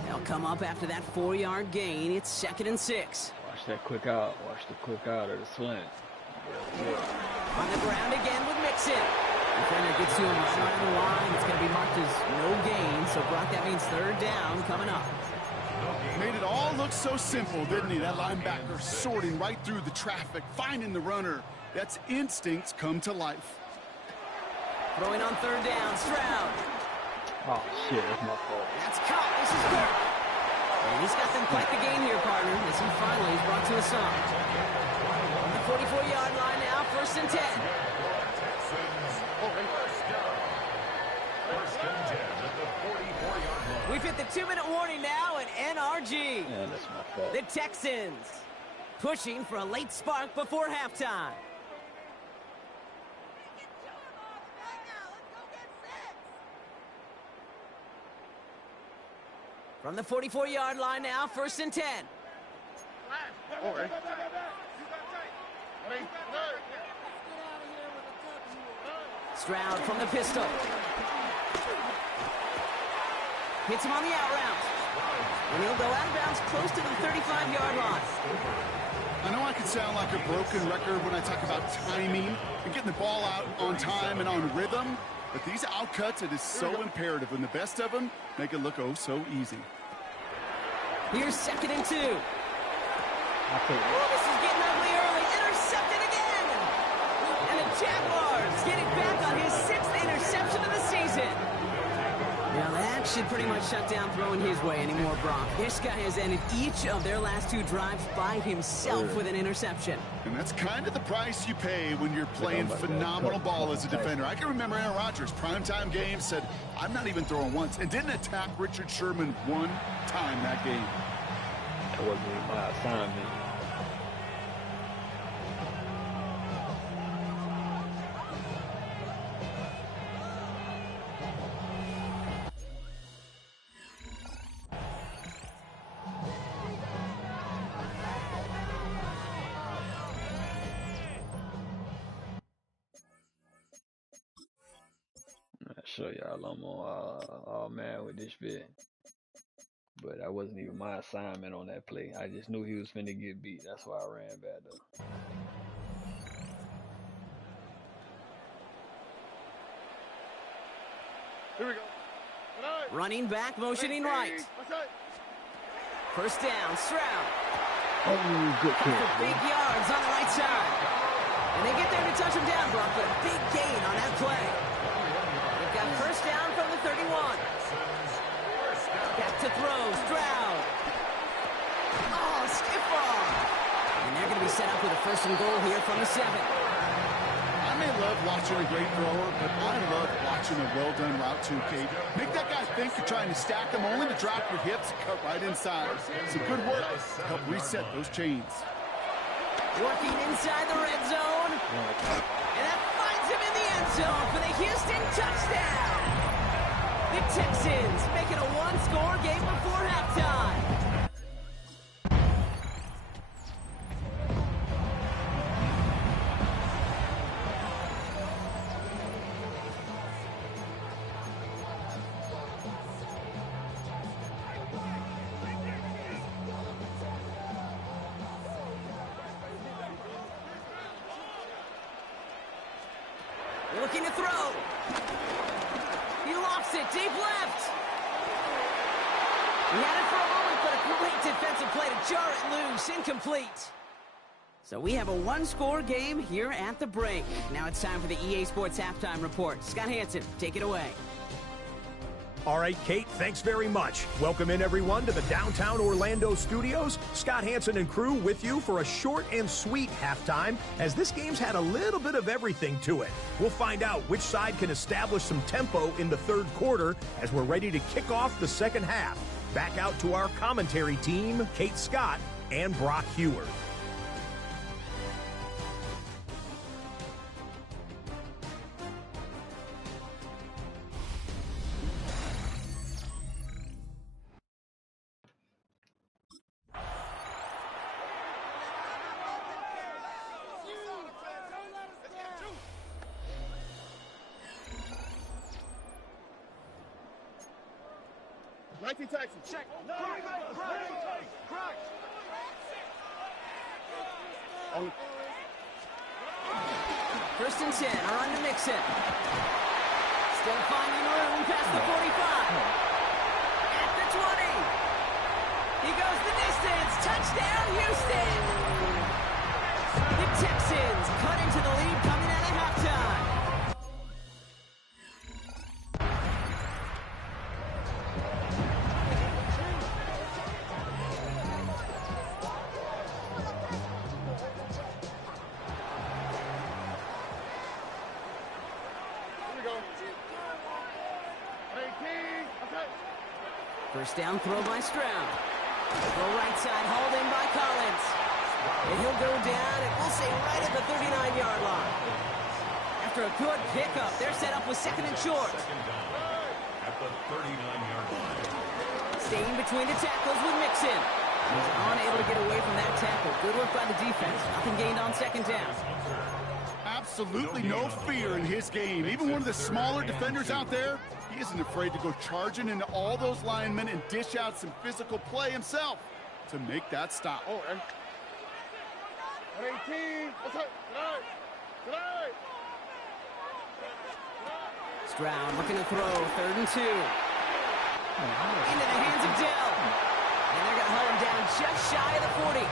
They'll come up after that 4-yard gain. It's 2nd and 6. Watch that quick out. Watch the quick out of the slant. On the ground again with Mixon. Defender gets to him right around the line. It's going to be marked as no gain. So, Brock, that means 3rd down coming up. Made it all look so simple, didn't he? That linebacker sorting right through the traffic, finding the runner. That's instincts come to life. Throwing on 3rd down, Stroud. Oh, shit, that's my fault. That's caught. This is good. And he's got them quite the game here, partner, as he finally is brought to a stop. On the 44-yard line now, 1st and 10. We've hit the 2-minute warning now at NRG. Yeah, that's my fault. The Texans pushing for a late spark before halftime. From the 44-yard line now, 1st and 10. Stroud from the pistol. Hits him on the out route. And he'll go out of bounds close to the 35-yard line. I know I can sound like a broken record when I talk about timing and getting the ball out on time and on rhythm, but these outcuts, it is so imperative, and the best of them make it look oh so easy. Here's 2nd and 2. Oh, this is getting ugly early. Intercepted again. And the Jaguars getting back on his 6th interception of the season. Now that should pretty much shut down throwing his way anymore, Brock. This guy has ended each of their last 2 drives by himself with an interception. And that's kind of the price you pay when you're playing phenomenal ball as a defender. I can remember Aaron Rodgers, primetime game, said, I'm not even throwing once, and didn't attack Richard Sherman 1 time that game. That wasn't even my assignment. Show y'all I'm all mad with this bit, but that wasn't even my assignment on that play. I just knew he was finna get beat. That's why I ran back though. Here we go. Running back, motioning right. 1st down, Stroud. Oh, good catch. Big yards on the right side, and they get there to touch him down, Brock, but a big gain on that play. Got 1st down from the 31. Back to throw, Stroud. Oh, skip ball. And they're going to be set up with a 1st and goal here from the 7. I may love watching a great thrower, but I love watching a well-done route too, Kate. Make that guy think you're trying to stack him, only to drop your hips and cut right inside. Some good work to help reset those chains. Working inside the red zone. And that finds him in the end zone for the Houston touchdown. The Texans make it a 1-score game before halftime. Looking to throw. He lofts it deep left. He had it for a moment, but a great defensive play to jar it loose. Incomplete. So we have a 1-score game here at the break. Now it's time for the EA Sports Halftime Report. Scott Hansen, take it away. All right, Kate, thanks very much. Welcome in, everyone, to the downtown Orlando studios. Scott Hansen and crew with you for a short and sweet halftime, as this game's had a little bit of everything to it. We'll find out which side can establish some tempo in the 3rd quarter as we're ready to kick off the 2nd half. Back out to our commentary team, Kate Scott and Brock Heward. 19 Texans. Check. Crack. First and 10, are on to Mixon. Still finding room past the 45. At the 20. He goes the distance. Touchdown, Houston. The Texans cut into the lead coming out of halftime. First down throw by Stroud. Throw right side, hauled in by Collins. And he'll go down, and we'll say right at the 39-yard line. After a good pickup, they're set up with second and short. Second down at the 39-yard line. Staying between the tackles with Mixon. He's unable to get away from that tackle. Good work by the defense. Nothing gained on second down. Absolutely no fear in his game. Even one of the smaller defenders out there, he isn't afraid to go charging into all those linemen and dish out some physical play himself to make that stop. 18. Tonight. Stroud looking to throw. 3rd and 2. Into the hands of Dell. And they're going to haul him down just shy of the 40.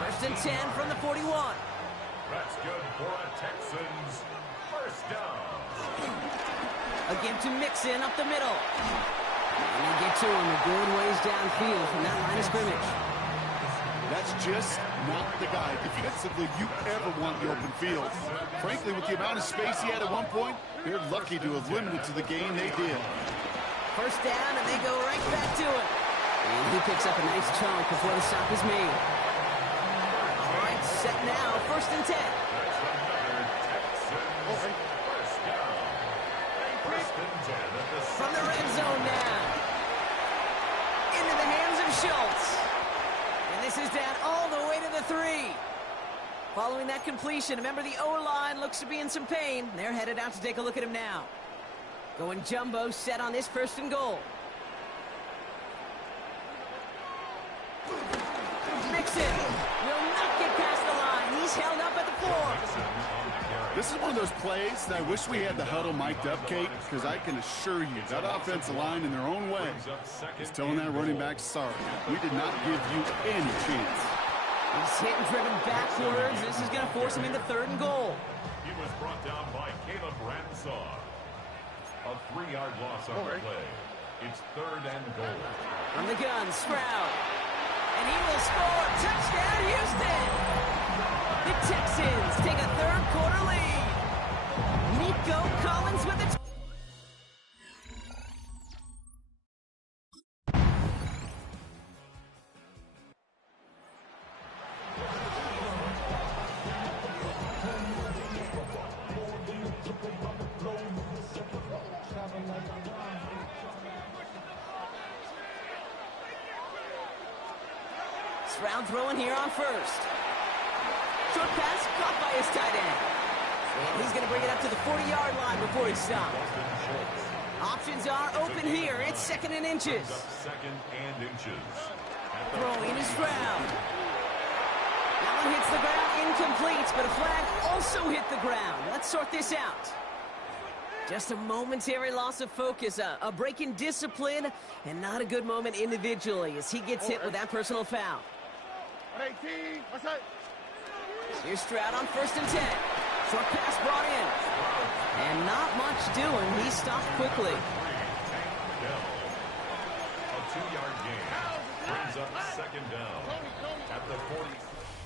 First and 10 from the 41. That's good for a Texans first down. A give to Mixon up the middle. And they get to him a good ways downfield from that line of scrimmage. That's just not the guy defensively you ever want in the open field. Frankly, with the amount of space he had at one point, they're lucky to have limited to the game they did. First down, and they go right back to it. And he picks up a nice chunk before the stop is made. All right, set now, 1st and 10. From the red zone now. Into the hands of Schultz. And this is down all the way to the 3. Following that completion, remember the O-line looks to be in some pain. They're headed out to take a look at him now. Going jumbo set on this 1st and goal. Mixon will not get past the line. He's held up at the 4. This is one of those plays that I wish we had the huddle mic'd up, Kate, because I can assure you that offensive line in their own way is telling that running back, sorry, we did not give you any chance. He's hit and driven backwards. This is going to force him into 3rd and goal. He was brought down by Caleb Ransaw. A 3-yard loss on the play. It's 3rd and goal. From the gun, Stroud. And he will score. Touchdown, Houston. The Texans take a 3rd quarter lead. Nico Collins with the... Stroud throwing here on 1st. Short pass caught by his tight end. And he's going to bring it up to the 40-yard line before he stops. Options are open here. It's 2nd and inches. 2nd and inches. Throwing to Stroud. That one hits the ground, incomplete, but a flag also hit the ground. Let's sort this out. Just a momentary loss of focus, a break in discipline, and not a good moment individually as he gets hit with that personal foul. 18. What's that? Here's Stroud on 1st and 10. Short pass brought in. And not much doing. He stopped quickly. A 2-yard gain brings up 2nd down at the 40.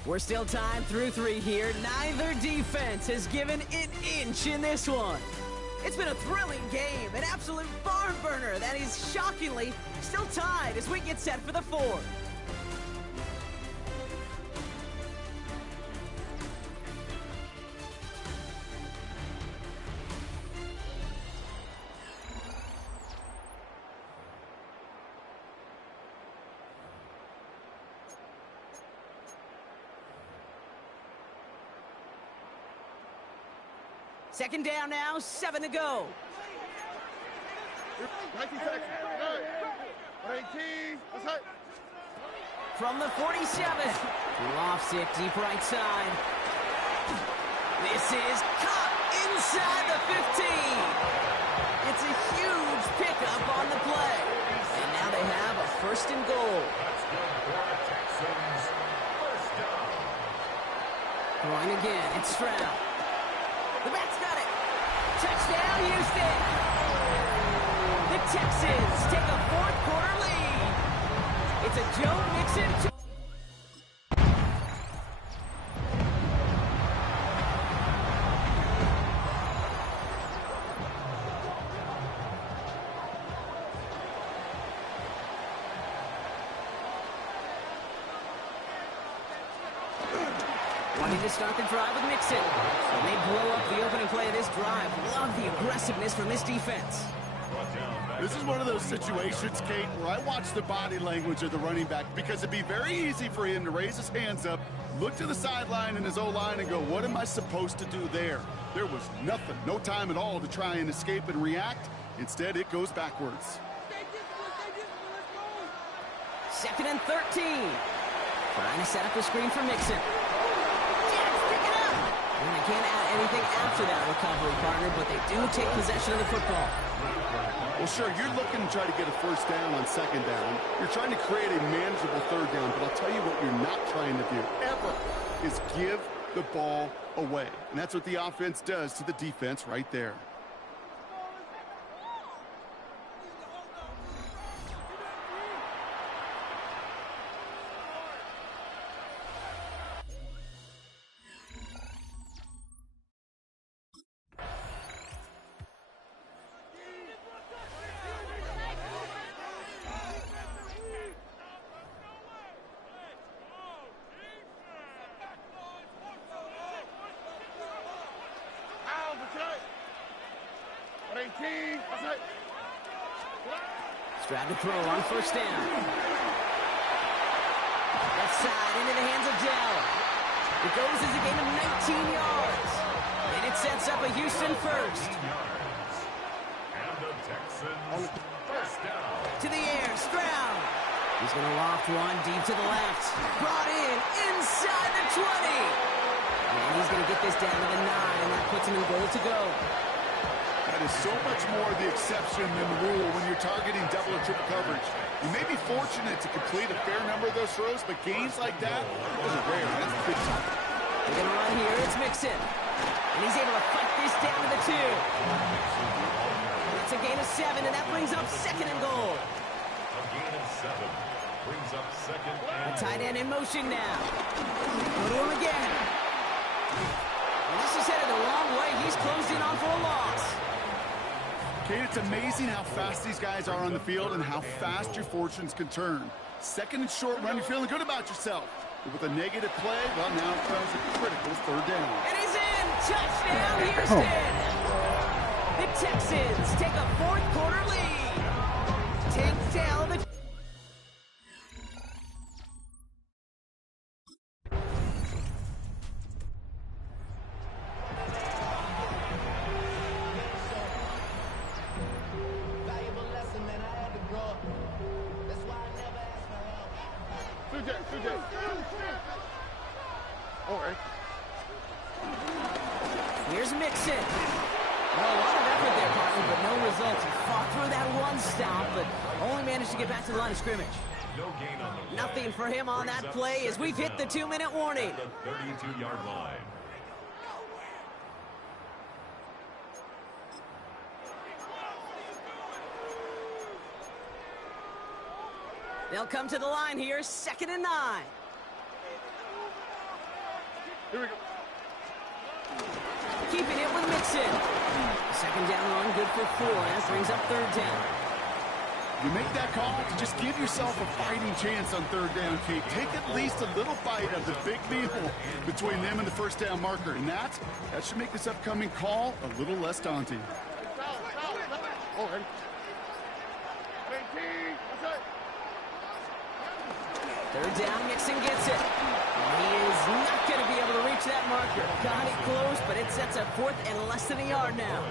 We're still tied through 3 here. Neither defense has given an inch in this one. It's been a thrilling game, an absolute barn burner that is shockingly still tied as we get set for the 4th. Second down now, 7 to go. 19 seconds. Good. 18. Let's hit. From the 47. Lofts it deep right side. This is caught inside the 15. It's a huge pickup on the play. And now they have a 1st and goal. That's good for the Texans. First down. Throwing again, it's Stroud. The back's got it. Touchdown, Houston. The Texans take a 4th quarter lead. It's a Joe Mixon. Wanting to start the drive with Mixon. And they blow up the opening play of this drive. Love the aggressiveness from this defense. This is one of those situations, Kate, where I watch the body language of the running back because it'd be very easy for him to raise his hands up, look to the sideline in his O-line and go, what am I supposed to do there? There was nothing, no time at all to try and escape and react. Instead, it goes backwards. 2nd and 13. Trying to set up a screen for Mixon. And they can't add anything after that recovery, partner, but they do take possession of the football. Well, sure, you're looking to try to get a 1st down on 2nd down. You're trying to create a manageable 3rd down, but I'll tell you what you're not trying to do, ever, is give the ball away. And that's what the offense does to the defense right there. Stroud to throw on 1st down. Left side into the hands of Dell. It goes as a gain of 19 yards. And it sets up a Houston 1st. And the Texans first down. To the air, Stroud. He's going to loft one deep to the left. Brought in inside the 20. And he's going to get this down to the 9, and that puts him in goal to go. That is so much more the exception than the rule when you're targeting double or triple coverage. You may be fortunate to complete a fair number of those throws, but gains like that, those are rare. That's big time. They're going to run here. It's Mixon. And he's able to fight this down to the 2. It's a gain of 7, and that brings up 2nd and goal. A gain of 7 brings up 2nd and A tight end in motion now. Go to him again. And this is headed the wrong way. He's closed in on for a loss. Kate, it's amazing how fast these guys are on the field and how fast your fortunes can turn. 2nd and short run, you're feeling good about yourself. But with a negative play, well, now it comes a critical 3rd down. And he's in! Touchdown, Houston! The Texans take a 4th quarter lead. Take down the... Here's Mixon. Well, a lot of effort there, partner, but no results. He fought through that one stop, but only managed to get back to the line of scrimmage. no gain on the play. Nothing for him on that play as we've hit the 2-minute warning. At the 32-yard line. They'll come to the line here, 2nd and 9. Here we go. Keeping it with Mixon. 2nd down run, good for 4. That brings up 3rd down. You make that call to just give yourself a fighting chance on 3rd down, Kate. Take at least a little bite of the big meal between them and the 1st down marker. And that should make this upcoming call a little less daunting. Oh, ready. 18. That's it. 3rd down, Mixon gets it. And he is not going to be able to reach that marker. Got it close, but it sets up 4th and less than a yard now.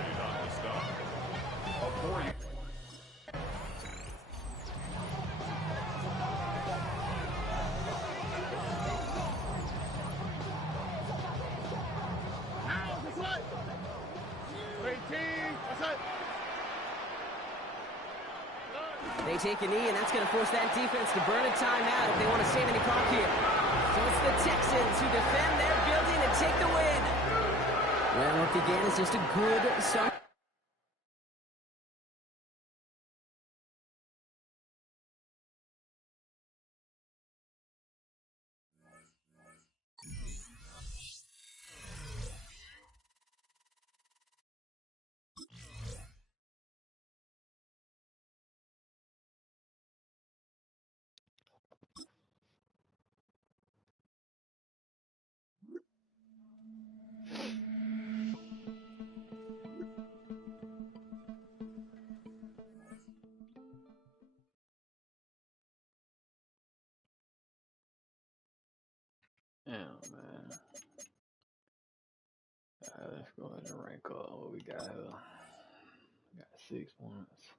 They take a knee, and that's going to force that defense to burn a timeout if they want to save any clock here. So it's the Texans who defend their building and take the win. Well, what began as just a good start. Damn, man. Let's go ahead and rank up what we got here. We got 6 points.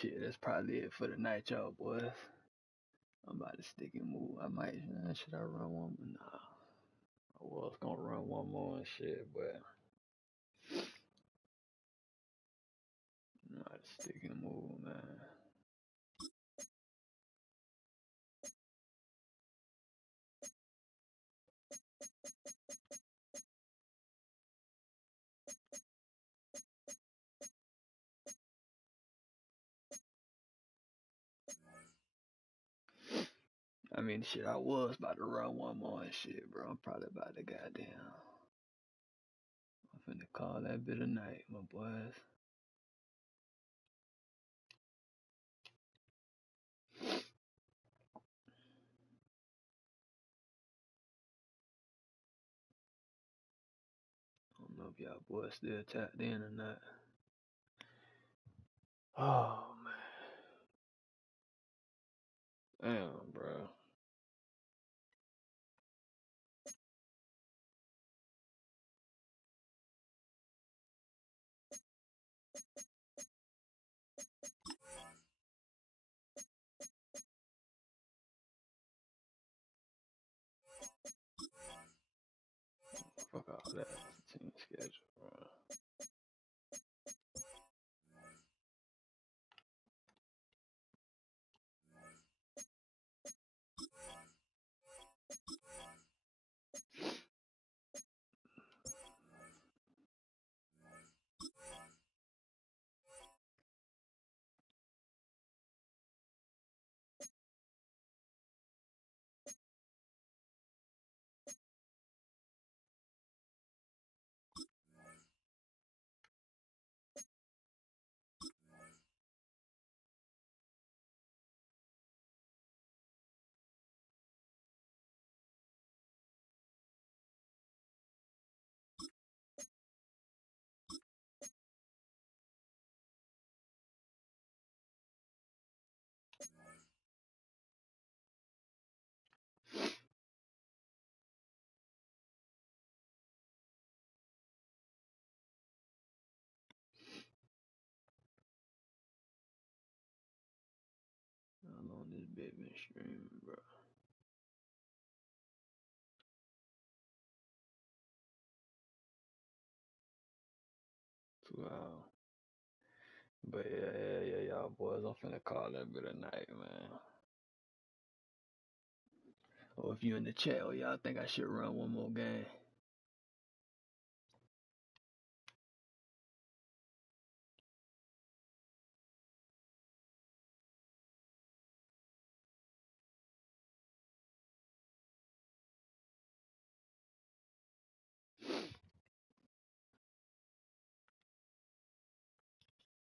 Shit, that's probably it for the night, y'all boys. I'm about to stick and move. Should I run one? Nah. I was gonna run one more and shit, but I'm about to stick and move, man. I mean, shit, I was about to run one more and shit, bro. I'm probably about to goddamn. I'm finna call that bit a night, my boys. I don't know if y'all boys still tapped in or not. Oh, man. Damn, bro. Fuck all that. Team schedule, bro. How long this bit been streaming, bro? 2 hours. But yeah, y'all boys, I'm finna call that bit a night, man. Or if you in the chat, or y'all think I should run one more game.